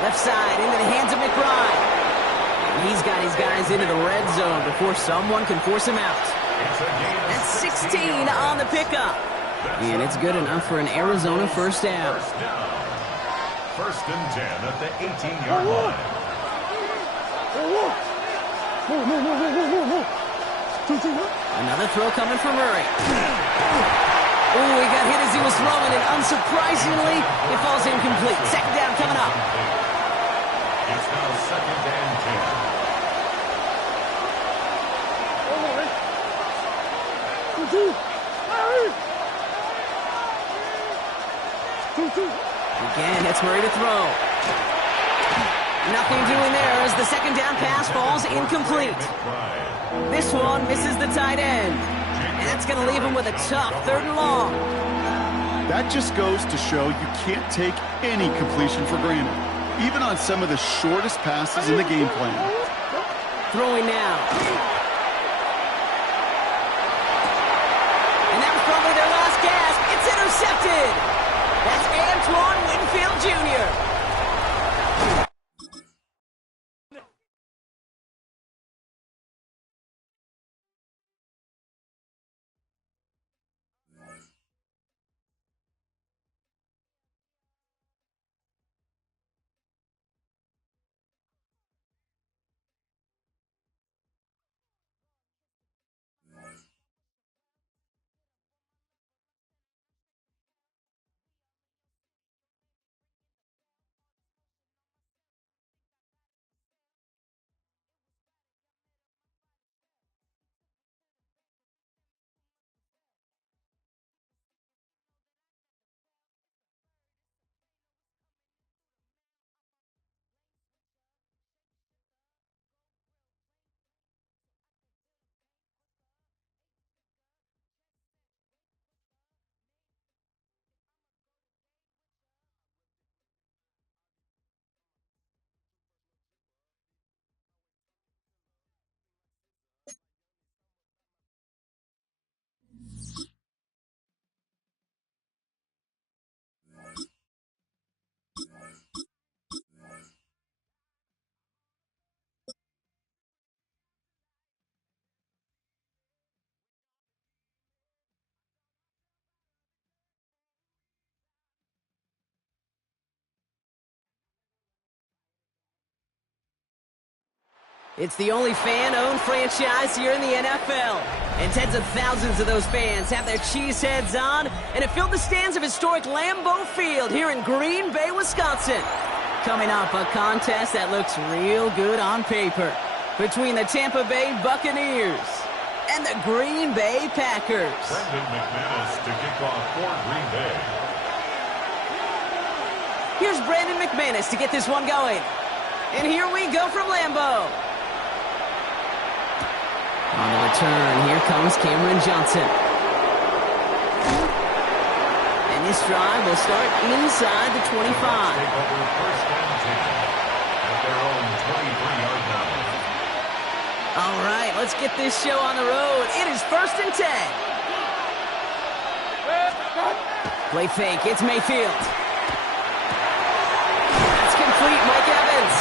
Left side into the hands of McBride. And he's got his guys into the red zone before someone can force him out. That's 16 on the pickup. And it's good enough for an Arizona first down. First and 10 at the 18-yard line. Another throw coming from Murray. Ooh, he got hit as he was throwing, and unsurprisingly, it falls incomplete. Second down coming up. It's now second and And it's Murray to throw. Nothing doing there as the second down pass falls incomplete. This one misses the tight end. And that's going to leave him with a tough 3rd and long. That just goes to show you can't take any completion for granted, even on some of the shortest passes in the game plan. Throwing now. And that was probably their last gasp. It's intercepted. That's Antoine Winfield Jr. It's the only fan-owned franchise here in the NFL. And tens of thousands of those fans have their cheeseheads on, and it filled the stands of historic Lambeau Field here in Green Bay, Wisconsin. Coming up, a contest that looks real good on paper between the Tampa Bay Buccaneers and the Green Bay Packers. Brandon McManus to kick off for Green Bay. Here's Brandon McManus to get this one going. And here we go from Lambeau. On the return, here comes Cameron Johnson. And this drive will start inside the 25. Take over 1st and 10 at their own 23-yard line. All right, let's get this show on the road. It is 1st and 10. Play fake, it's Mayfield. That's complete, Mike Evans.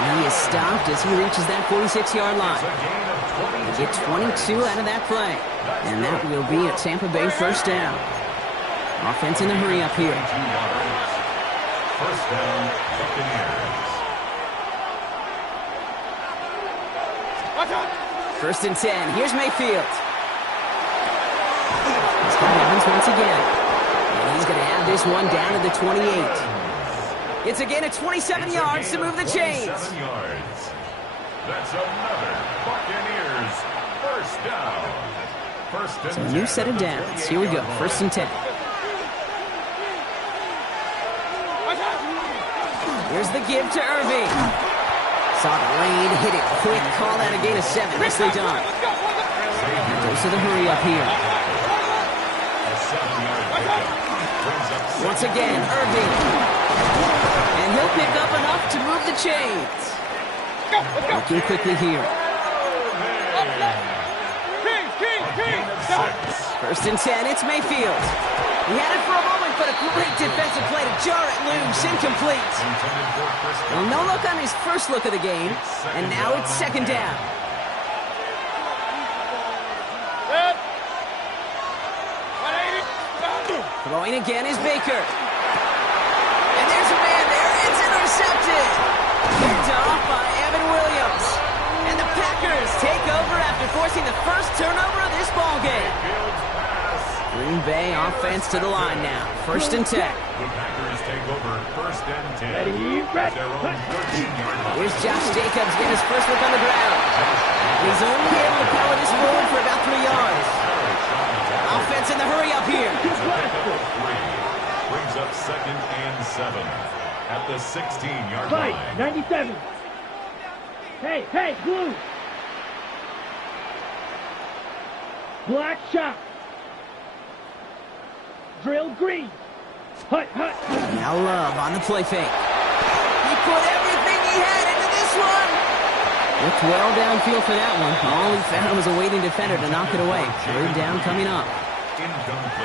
And he is stopped as he reaches that 46-yard line. They get 22 out of that play. And that will be a Tampa Bay 1st down. Offense in the hurry up here. 1st down, Buccaneers. 1st and 10. Here's Mayfield. He's got Evans once again. And he's going to have this one down to the 28. It's again at 27 yards to move the chains. 27 yards. That's another Buccaneers 1st down. 1st and So a new set of downs. Here we go. 1st and 10. Here's the give to Irving. Saw the lane, hit it quick, call that a gain of 7. Nicely done. Goes to the hurry up here. Once again, Irving. And he'll pick up enough to move the chains. Working quickly here. 1st and 10, it's Mayfield. He had it for a moment, but a great defensive play to jar it loose, incomplete. Well, no look on his first look of the game, and now it's 2nd down. Throwing again is Baker. And there's a man there, it's intercepted. Picked off by Evan Williams. And the Packers take over after forcing the first turnover of this ballgame. Green Bay offense to the line now. 1st and 10. The Packers take over 1st and 10 at their own 13-yard line. Here's Josh Jacobs getting his first look on the ground. He's only able to power this forward for about 3 yards. Offense in the hurry up here. Brings up 2nd and 7 at the 16-yard Fight, line. 97. Hey, blue. Black shot. Drill green. Hut. Now Love on the play fake. He put everything he had into this one. Looked well downfield for that one. All he found was a waiting defender to knock it away. 3rd down coming up.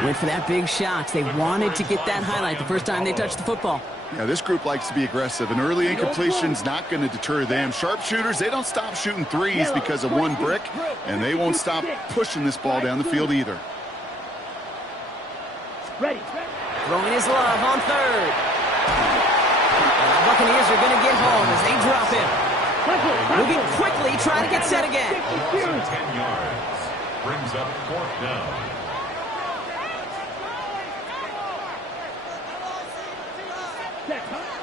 Went for that big shot. They wanted to get that highlight the first time they touched the football. Yeah, this group likes to be aggressive. An early incompletion's not going to deter them. Sharpshooters, they don't stop shooting threes because of one brick, and they won't stop pushing this ball down the field either. Ready. Throwing his Love on 3rd. And the Buccaneers are going to get home as they drop him. Moving quickly, trying to get set again. 10 yards. Brings up 4th down.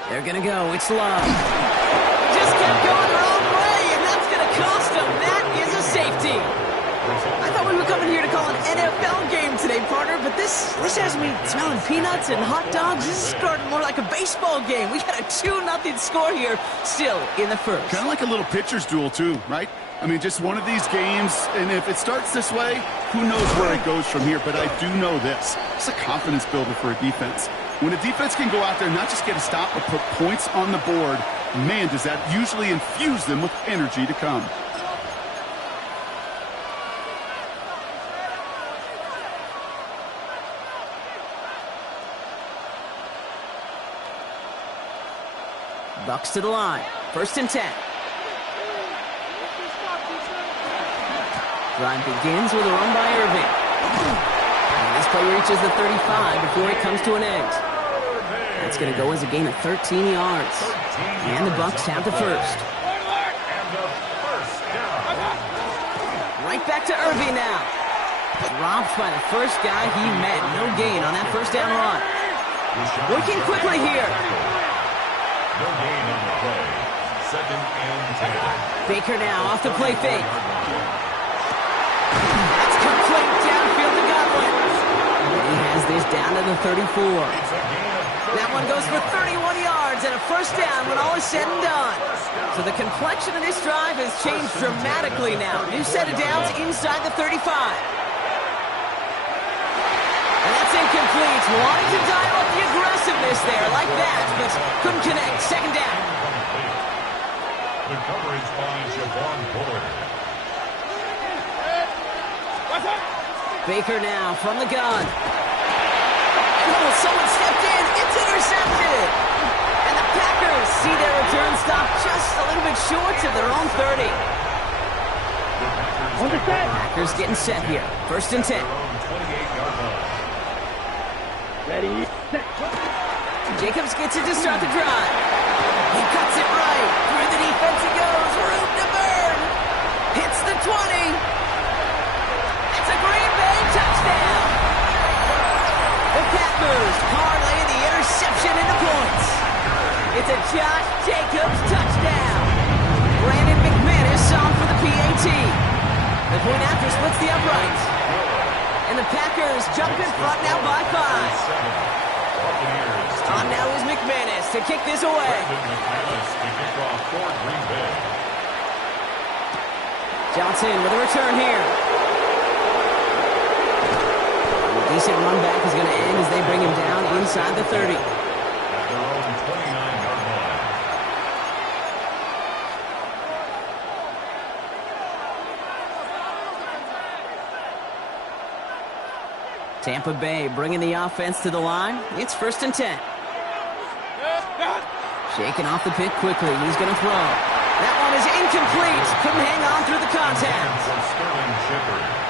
They're going to go. It's Love. Just kept going the wrong way, and that's going to cost them. That is a safety. I thought we were coming here to call an NFL game today, partner, but this has me smelling peanuts and hot dogs. This is starting more like a baseball game. We got a 2-0 score here, still in the first. Kind of like a little pitcher's duel, too, right? I mean, just one of these games, and if it starts this way, who knows where it goes from here, but I do know this. It's a confidence builder for a defense. When a defense can go out there and not just get a stop, but put points on the board, man, does that usually infuse them with energy to come. Bucks to the line. 1st and 10. Drive begins with a run by Irving. And this play reaches the 35 before it comes to an end. That's going to go as a gain of 13 yards. And the Bucks have the first. Right back to Irving now. Dropped by the first guy he met. No gain on that 1st down run. Working quickly here. No gain on the play. 2nd and 10. Baker now off the play fake. That's complete downfield to Godwin. He has this down to the 34. That one goes for 31 yards and a 1st down when all is said and done. So the complexion of this drive has changed dramatically now. New set of downs inside the 35. And that's incomplete. Wanting to dial up the aggressiveness there like that, but couldn't connect. 2nd down. The coverage by Javon Bullard. Baker now from the gun. Oh, someone stepped in. It's intercepted. And the Packers see their return stop just a little bit short of their own 30. Packers getting set here. 1st and 10. Ready, set. Jacobs gets it to start the drive. He cuts it right. Through the defense he goes. Room to burn. Hits the 20. It's a Green Bay touchdown. The Packers parlay the interception into points. It's a Josh Jacobs touchdown. Brandon McManus on for the PAT. The point after splits the uprights. And the Packers jump in front now by 5. On now is McManus to kick this away. Johnson with a return here. A decent run back is going to end as they bring him down inside the 30. At their own 29-yard line. Tampa Bay bringing the offense to the line. It's 1st and 10. Shaking off the pick quickly. He's going to throw. That one is incomplete. Couldn't hang on through the contact.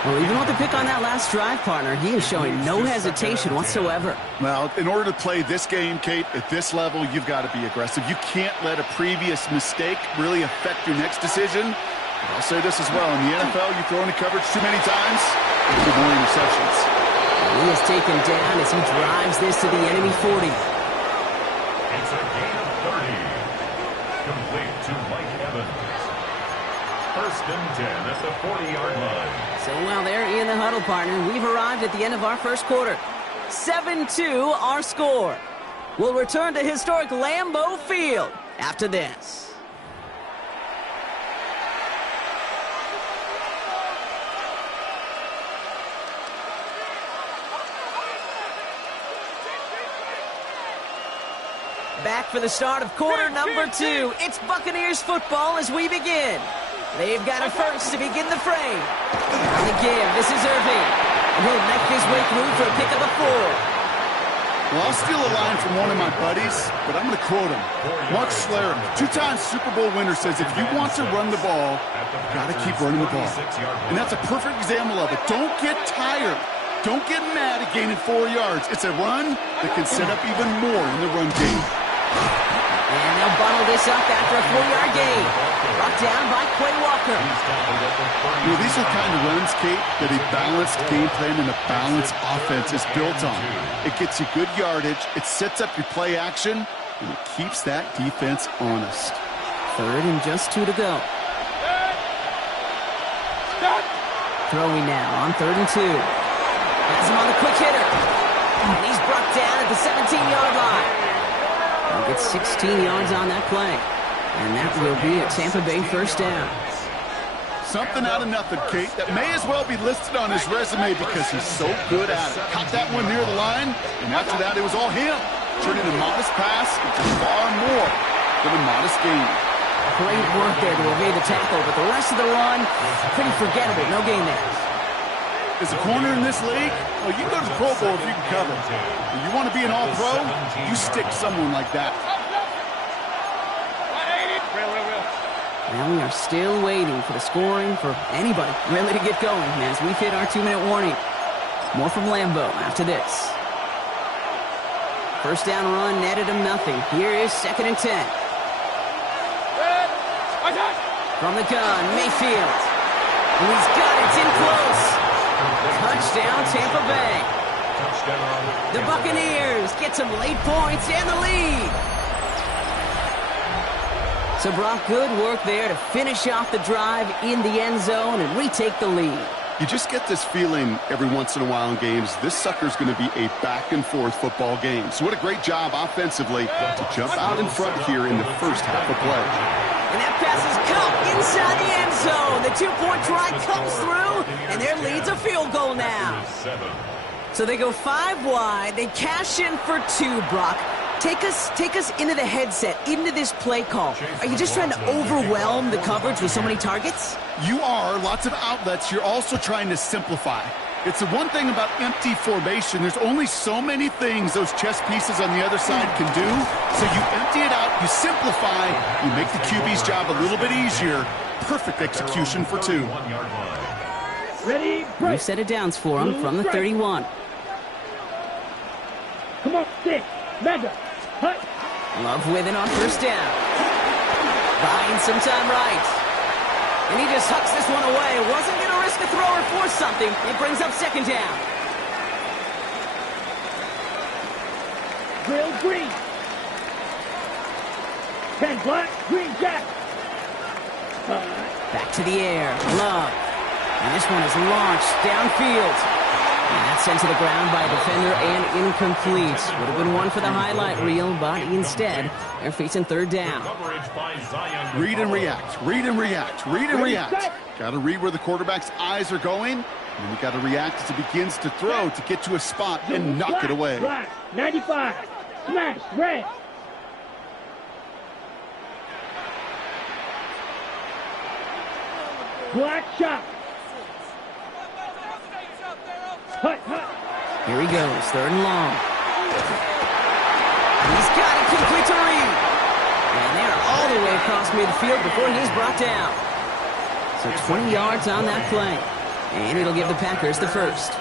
Well, even with the pick on that last drive, partner, he is showing no hesitation whatsoever. Well, in order to play this game, Kate, at this level, you've got to be aggressive. You can't let a previous mistake really affect your next decision. I'll say this as well. In the NFL, you throw into coverage too many times, you get more interceptions. He is taken down as he drives this to the enemy 40. It's a gain of 30. Complete to Mike Evans. 1st and 10 at the 40-yard line. So while they're in the huddle, partner, we've arrived at the end of our first quarter. 7-2 our score. We'll return to historic Lambeau Field after this. Back for the start of quarter number 2. It's Buccaneers football as we begin. They've got a first to begin the frame. On the give, this is Irving. And he'll make his way through for a pick of a 4. Well, I'll steal a line from one of my buddies, but I'm going to quote him. Mark Schlereth, 2-time Super Bowl winner, says if you want to run the ball, you got to keep running the ball. And that's a perfect example of it. Don't get tired. Don't get mad at gaining 4 yards. It's a run that can set up even more in the run game. And they'll bottle this up after a 4-yard gain. Brought down by Quay Walker. You know, these are the kind of runs, Kate, that a balanced game plan and a balanced offense is built on. It gets you good yardage, it sets up your play action, and it keeps that defense honest. 3rd and just 2 to go. Throwing now on 3rd and 2. Has him on the quick hitter. And he's brought down at the 17-yard line. He'll get 16 yards on that play. And that will be a Tampa Bay first down. Something out of nothing, Kate, that may as well be listed on his resume because he's so good at it. Caught that one near the line, and after that it was all him. Turning a modest pass into far more than a modest gain. Great work there to evade the tackle, but the rest of the run, pretty forgettable. No gain there. As a corner in this league, well, you go to the Pro Bowl if you can cover. If you want to be an all-pro, you stick someone like that. Now we are still waiting for the scoring for anybody really to get going as we've hit our 2-minute warning. More from Lambeau after this. First down run netted him nothing. Here is 2nd and 10. From the gun, Mayfield. And he's got it. It's in close. Touchdown, Tampa Bay. The Buccaneers get some late points and the lead. So, Brock, good work there to finish off the drive in the end zone and retake the lead. You just get this feeling every once in a while in games, this sucker's going to be a back-and-forth football game. So what a great job offensively to jump out in front here in the first half of play. And that pass is caught inside the end zone. The 2-point try comes through, and their lead's a field goal now. So they go 5 wide. They cash in for 2, Brock. Take us into the headset, into this play call. Are you just trying to overwhelm the coverage with so many targets? You are. Lots of outlets. You're also trying to simplify. It's the one thing about empty formation. There's only so many things those chess pieces on the other side can do. So you empty it out, you simplify, you make the QB's job a little bit easier. Perfect execution for 2. Ready, New break. set of downs for him from the 31. Come on, 6. Mega. Hut. Love with it on first down. Buying some time right. And he just hucks this one away. Wasn't going to risk a throw or force something. It brings up 2nd down. Drill green. 10 black, green jack. Back to the air. Love. And this one is launched downfield. And that's sent to the ground by a defender and incomplete. Would have been one for the highlight reel, but instead, they're facing 3rd down. Read and react. Read and react. Read and react. Got to read where the quarterback's eyes are going. And you got to react as it begins to throw to get to a spot and knock it away. Black, 95. Smash, red. Black shot. Hut, hut. Here he goes, 3rd and long. He's got it complete to Reed. And they're all the way across midfield before he's brought down. So 20 yards on that play. And it'll give the Packers the first.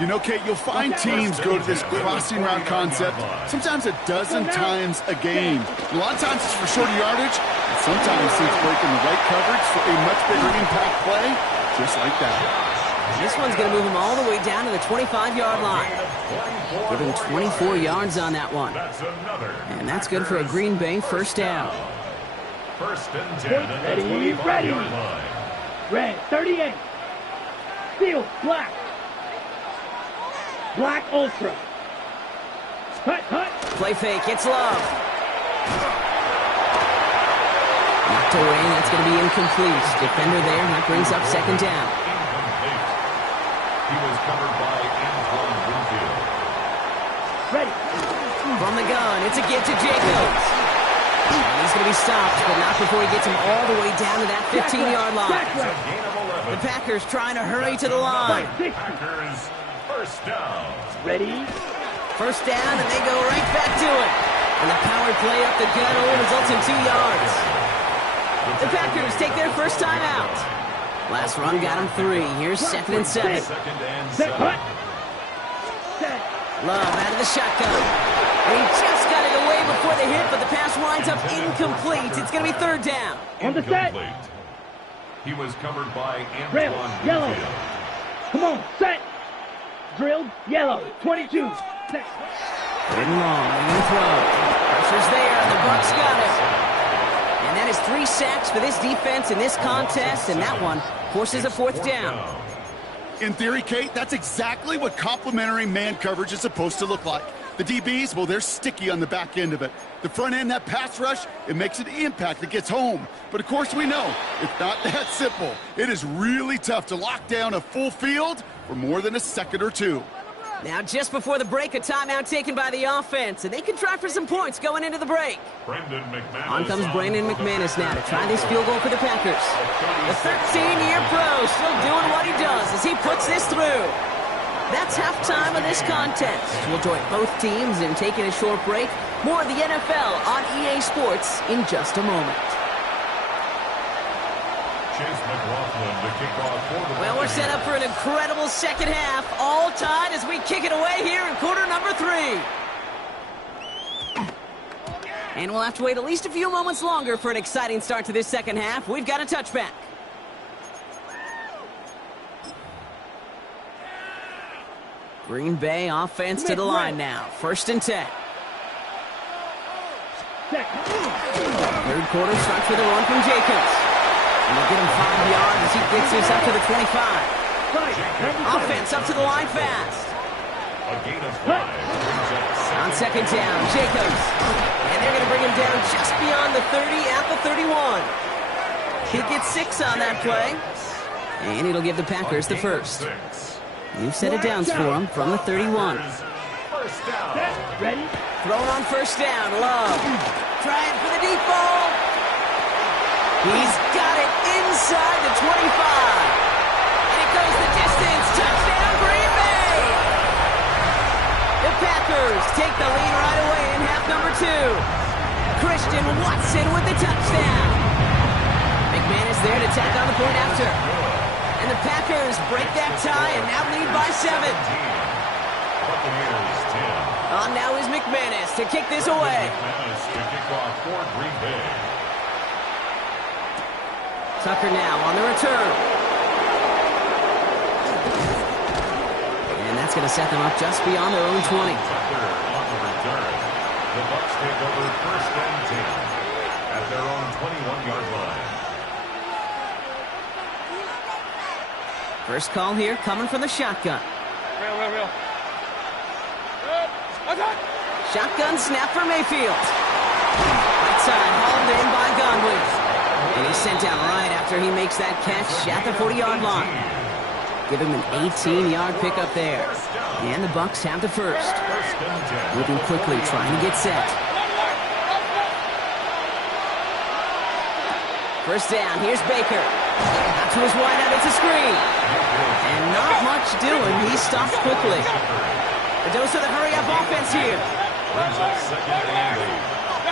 You know, Kate, you'll find teams go to this crossing route concept sometimes a dozen times a game. A lot of times it's for shorter yardage, and sometimes it's breaking the right coverage for a much bigger impact play, just like that. This one's going to move him all the way down to the 25-yard line. Give him 24 yards on that one. And that's good for a Green Bay first down. First and 10 at the Ready, 25-yard line. Red, 38. Steel, black. Black Ultra. Hut, hut. Play fake, it's Love. Knocked away, that's going to be incomplete. Defender there, that brings up second down. Incomplete. He was covered by Antoine Winfield. Ready. From the gun, it's a give to Jacobs. And he's going to be stopped, but not before he gets him all the way down to that 15-yard line. Back It's a right. gain of 11. The Packers trying to hurry to the line. 60. Packers first down. Ready. First down, and they go right back to it. And the power play up the gut only results in 2 yards. The Packers take their first time out. Last run got them 3. Here's 2nd and 7. Second and Set, 7. hut. Set. Love out of the shotgun. And he just got it away before the hit, but the pass winds up incomplete. It's going to be 3rd down. On the set. Incomplete. He was covered by Rail. Antoine Yellow. Winfield. Come on. Set. Drilled. Yellow. 22. Set. Third and long, leading throw. Pressure's there, and the Bucs got it. And that is 3 sacks for this defense in this contest, and that one forces a 4th down. In theory, Kate, that's exactly what complementary man coverage is supposed to look like. The DBs, well, they're sticky on the back end of it. The front end, that pass rush, it makes an impact that gets home. But of course we know, it's not that simple. It is really tough to lock down a full field for more than a second or 2. Now, just before the break, a timeout taken by the offense, and they can try for some points going into the break. Brendan McManus. On comes Brandon McManus now to try this field goal for the Packers. The 13-year pro still doing what he does as he puts this through. That's halftime of this contest. We'll join both teams in taking a short break. More of the NFL on EA Sports in just a moment. Chase McLaughlin to kick off for the Well, we're set up for an incredible second half. All tied as we kick it away here in quarter number 3. And we'll have to wait at least a few moments longer for an exciting start to this second half. We've got a touchback. Green Bay offense to the line now. 1st and 10. Set. Third quarter starts with a run from Jacobs. And they'll get him 5 yards as he gets this up to the 25. Right. 97. Offense up to the line fast. A gain of 5. Brings up On second down, Jacobs. And they're going to bring him down just beyond the 30 at the 31. He gets 6 on that play. And it'll give the Packers the first. 6. New set of downs for him from the 31. First down. Set. Ready. Thrown on first down, Love. Trying for the deep ball. He's got it inside the 25. And it goes the distance. Touchdown, Green Bay. The Packers take the lead right away in half number 2. Christian Watson with the touchdown. McManus there to tack on the point after. And the Packers break that tie and now lead by 7. Buccaneers 10. On now is McManus to kick this away. McManus to kick off for Green Bay. Tucker now on the return. And that's going to set them up just beyond their own 20. Tucker on the return. The Bucs take over 1st and 10 at their own 21-yard line. First call here coming from the shotgun. Real. Shotgun snap for Mayfield. Right side hauled in by Godwin. And he's sent down right after he makes that catch at the 40-yard line. Give him an 18-yard pickup there. And the Bucs have the first. First and 10. Moving quickly, trying to get set. First down, here's Baker. Out to his wideout, it's a screen. And not much doing, he stops quickly. A dose of the hurry-up offense here. Brings up 2nd and 8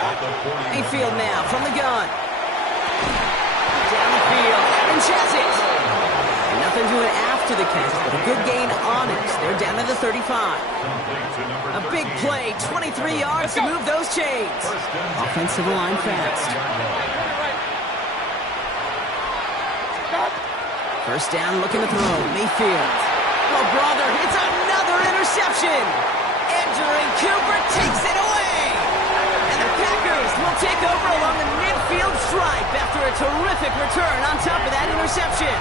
at the 40. Mayfield now from the gun. Down the field, Evans has it. And nothing doing after the catch, but a good gain on it. They're down to the 35. A big play, 23 yards to move those chains. Offensive line fast. First down, looking to throw. Mayfield. Oh, brother, it's another interception. Andrew Cooper takes it away. And the Packers will take over along the midfield stripe after a terrific return on top of that interception.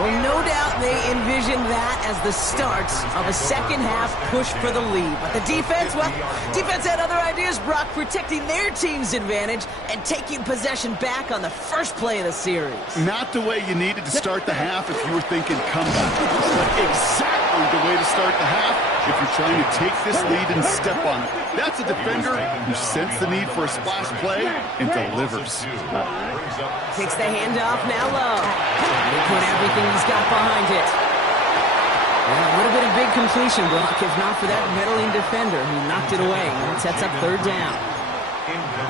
Well, no doubt they envisioned that as the start of a second-half push for the lead. But the defense, well, defense had other ideas, Brock, protecting their team's advantage and taking possession back on the first play of the series. Not the way you needed to start the half if you were thinking comeback, but exactly the way to start the half if you're trying to take this lead and step on it. That's a defender who sensed the need for a splash play and delivers. Takes the handoff, now Love. He put everything he's got behind it. Well, it would have been a big completion block if not for that meddling defender who knocked it away. And it sets up third down.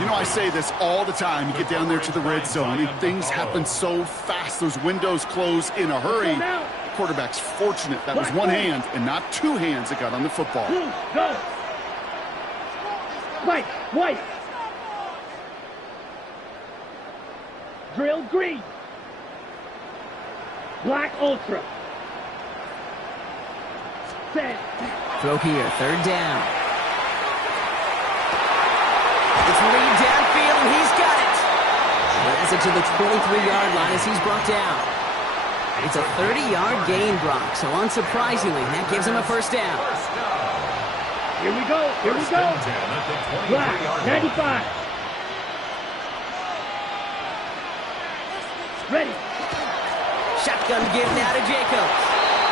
You know, I say this all the time. You get down there to the red zone, and things happen so fast. Those windows close in a hurry. The quarterback's fortunate that was one hand and not two hands that got on the football. Go. White. Drill green. Black ultra. Set. Throw here, third down. It's Reed downfield, and he's got it. Has it to the 23-yard line as he's brought down. It's a 30-yard gain, Brock, so unsurprisingly, that gives him a first down. Here we go. Black, 95. Ready. Shotgun give now to Jacobs.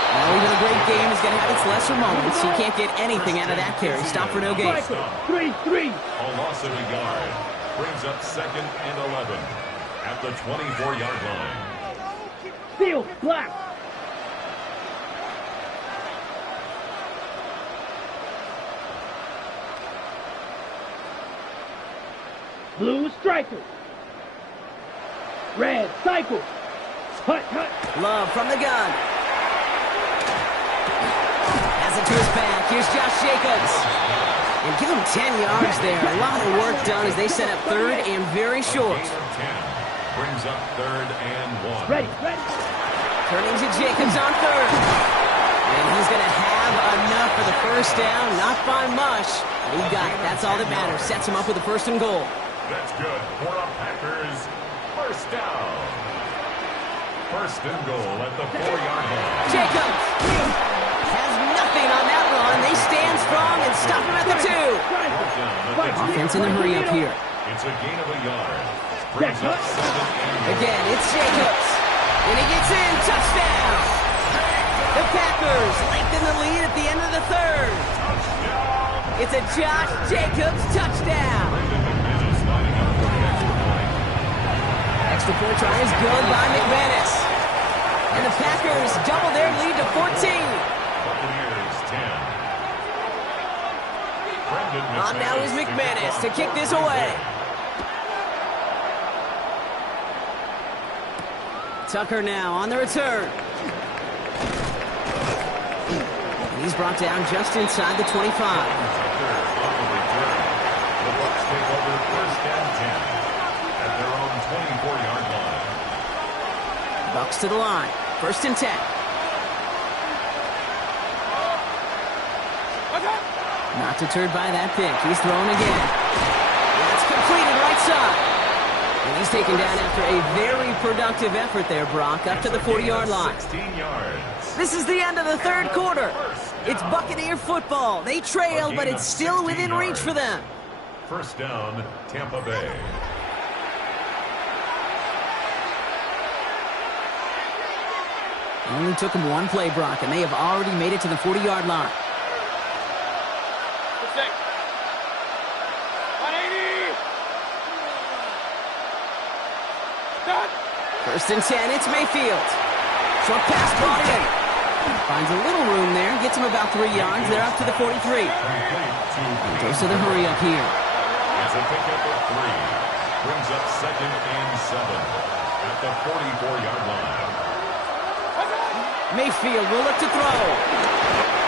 Well, even a great game is going to have its lesser moments. He can't get anything out of that carry. Stop for no gain. 3. A loss of a yard brings up 2nd and 11 at the 24-yard line. Field, Black. Blue striker. Red cycle. Hut. Love from the gun. Has it to his back. Here's Josh Jacobs. And give him 10 yards there. A lot of work done as they set up third and very short. Brings up 3rd and 1. Ready. Turning to Jacobs on third. And he's going to have enough for the first down. Not by much. He got it. That's all that matters. Sets him up with a 1st and goal. That's good for the Packers. First down. 1st and goal at the 4-yard line. Jacobs has nothing on that run. They stand strong and stop him at the 2. Offense in the hurry up here. It's a gain of a yard. Brings up 7 and 1. Again, it's Jacobs. And he gets in. Touchdown. The Packers lengthen the lead at the end of the 3rd. It's a Josh Jacobs touchdown. Extra point try is good by McManus. And the Packers double their lead to 14. Buccaneers 10. On now is McManus to kick this away. Tucker now on the return. And he's brought down just inside the 25. Tucker on the return. The Bucs take over 1st and 10 at their own 24-yard line. Bucs to the line. 1st and 10. Not deterred by that pick. He's thrown again. That's completed right side. And he's taken down after a very productive effort there, Brock, up to the 40-yard line. 16 yards. This is the end of the 3rd quarter. It's Buccaneer football. They trail, but it's still within reach for them. First down, Tampa Bay. Only took them one play, Brock, and they have already made it to the 40-yard line. 1st and 10, it's Mayfield. Short pass brought in. Finds a little room there, gets him about 3 yards. They're up to the 43. Goes to the hurry up here. It's a pickup of 3. Brings up 2nd and 7 at the 44-yard line. Mayfield will look to throw.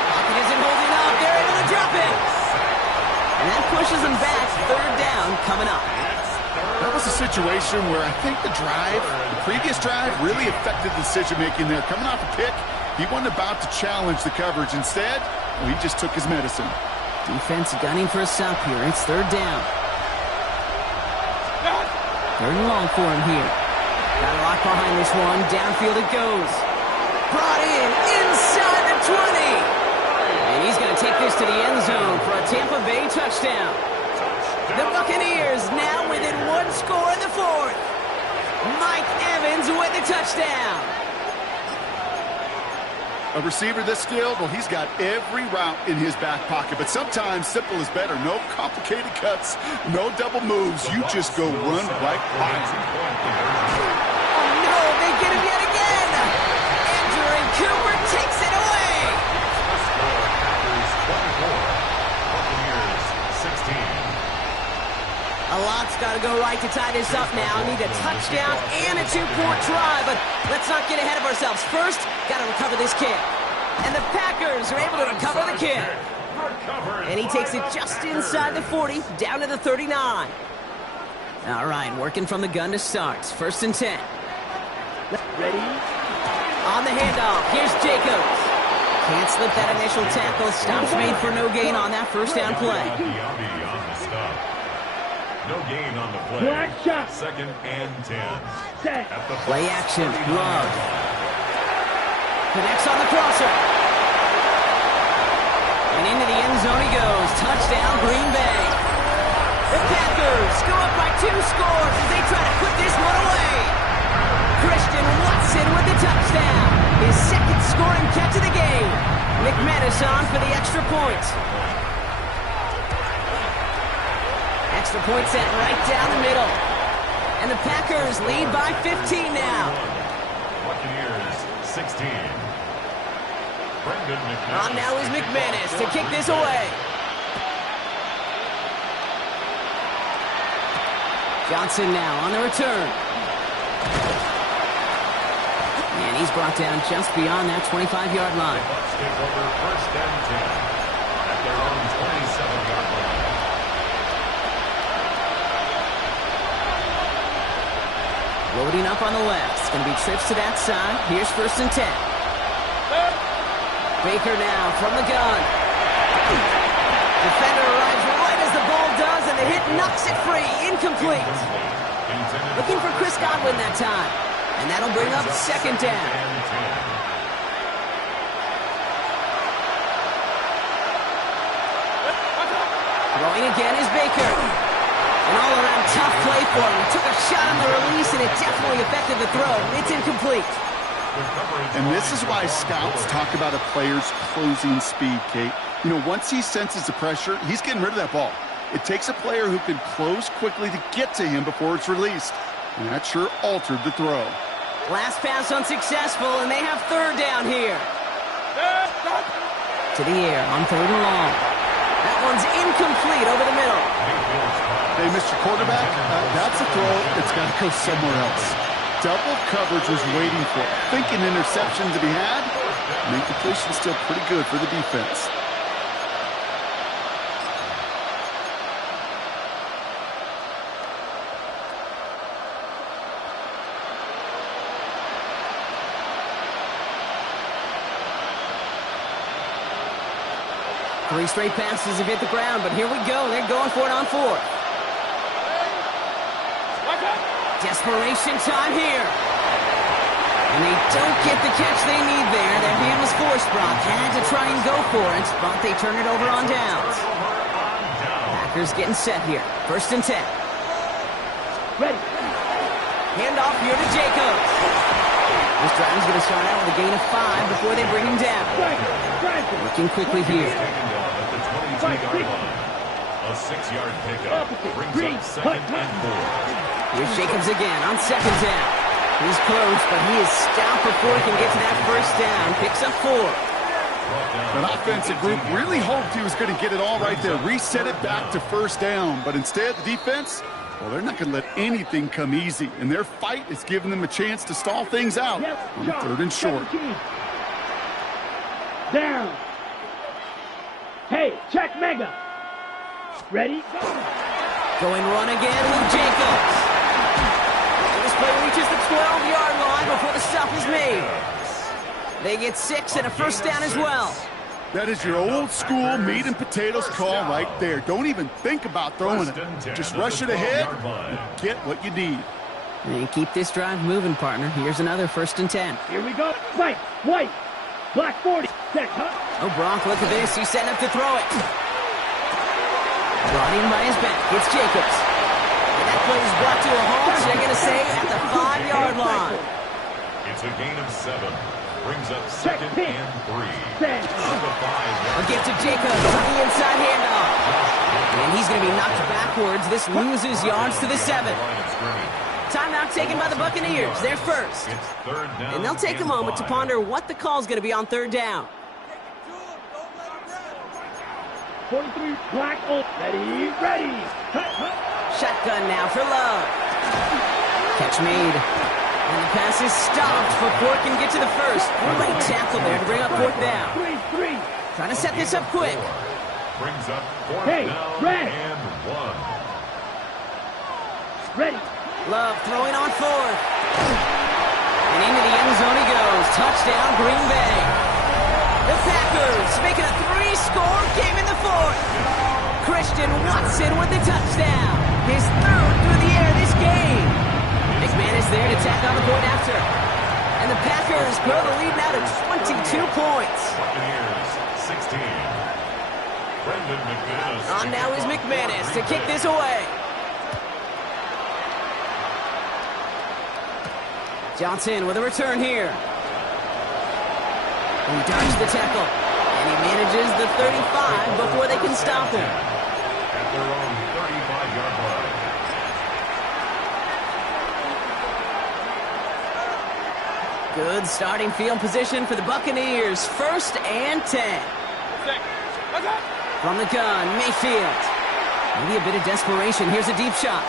Pocket isn't holding up. They're able to drop it. And that pushes them back. 3rd down coming up. That was a situation where I think the previous drive, really affected the decision-making there. Coming off a pick, he wasn't about to challenge the coverage. Instead, he just took his medicine. Defense gunning for a stop here. It's 3rd down. 3rd and long for him here. Got a lock behind this one. Downfield it goes. Brought in inside the 20. And he's going to take this to the end zone for a Tampa Bay touchdown. The Buccaneers now within one score in the fourth. Mike Evans with the touchdown. A receiver this skilled, well, he's got every route in his back pocket. But sometimes simple is better. No complicated cuts, no double moves. You just go run right by him. Oh, no, they get him yet again. Andrew Cooper takes it away. Packers 24, Buccaneers 16. A lot's got to go right to tie this up now. Need a touchdown and a two-point try, but let's not get ahead of ourselves. First, got to recover this kick. And the Packers are able to recover the kick. And he takes it just inside the 40, down to the 39. All right, working from the gun to start. First and 10. Ready? On the handoff, here's Jacobs. Can't slip that initial tackle. Stops made for no gain on that first down play. No gain on the play. Black shot. Second and 10. Set. At the Play action, Love. Connects on the crosser. And into the end zone he goes. Touchdown, Green Bay. The Packers go up by 2 scores as they try to put this one away. Christian Watson with the touchdown. His second scoring catch of the game. McManus on for the extra point. Extra point set right down the middle. And the Packers lead by 15 now. Buccaneers 16. Brendan McManus. On now is McManus to kick this away. Johnson now on the return. And he's brought down just beyond that 25-yard line. Bucs take over first and 10 at their own 27-yard line. Loading up on the left. It's going to be trips to that side. Here's first and 10. Baker now from the gun. Defender arrives right as the ball does, and the hit knocks it free. Incomplete. Looking for Chris Godwin that time. And that'll bring up second down. Throwing again is Baker. An all-around tough play for him. He took a shot on the release, and it definitely affected the throw. It's incomplete. And this is why scouts talk about a player's closing speed, Kate. You know, once he senses the pressure, he's getting rid of that ball. It takes a player who can close quickly to get to him before it's released. And that sure altered the throw. Last pass unsuccessful, and they have third down here. To the air on third and long. That one's incomplete over the middle. Hey, Mr. Quarterback, that's a throw that's got to go somewhere else. Double coverage was waiting for it. Thinking interception to be had. And incompletion still pretty good for the defense. Three straight passes have hit the ground, but here we go. They're going for it on fourth. Desperation time here. And they don't get the catch they need there. Their hand was forced. Brock had to try and go for it, but they turn it over on downs. Packers getting set here. First and 10. Ready. Handoff here to Jacobs. This drive is going to start out with a gain of 5 before they bring him down. Looking quickly here. A 6-yard pickup brings up second and 4. Here's Jacobs again on second down. He's close, but he is stopped before he can get to that first down. Picks up 4. That offensive group really hoped he was going to get it all right there. Reset it back to first down. But instead, the defense, well, they're not going to let anything come easy. And their fight is giving them a chance to stall things out on third and short. Down. Hey, check mega. Ready? Go. Going run again with Jacobs. This play reaches the 12-yard line before the stop is made. They get 6 and a first down as well. That is your old school meat and potatoes call right there. Don't even think about throwing it. Just rush it ahead and get what you need. And keep this drive moving, partner. Here's another 1st and 10. Here we go. Right, white, black 40. Set, huh? Oh, Brock, look at this. He's setting up to throw it. Brought in by his back. It's Jacobs. And that play is brought to a halt. They're going to say at the 5-yard line. It's a gain of 7. Brings up 2nd and 3. A give to Jacobs on the inside handoff. And he's going to be knocked backwards. This loses yards to the 7. Timeout taken by the Buccaneers. They're first. It's 3rd down. And they'll take a moment to ponder what the call's going to be on 3rd down. 43, black, oh, ready. Shotgun now for Love. Catch made. And the pass is stopped before it can get to the first. Great tackle there to bring up 4th down. 3. Trying to set this up quick. Brings up 4th Hey, down red. and 1. Ready. Love throwing on 4th. And into the end zone he goes. Touchdown, Green Bay. The Packers making a 3-score game in the 4th. Christian Watson with the touchdown. His 3rd through the air this game. McManus there to tack on the point after. And the Packers grow the lead now to 22 points. Buccaneers 16. Brendan McManus. On now is McManus to kick this away. Johnson with a return here. He dodged the tackle. And he manages the 35 before they can stop him. At their own 35-yard line. Good starting field position for the Buccaneers. 1st and 10. From the gun, Mayfield. Maybe a bit of desperation. Here's a deep shot.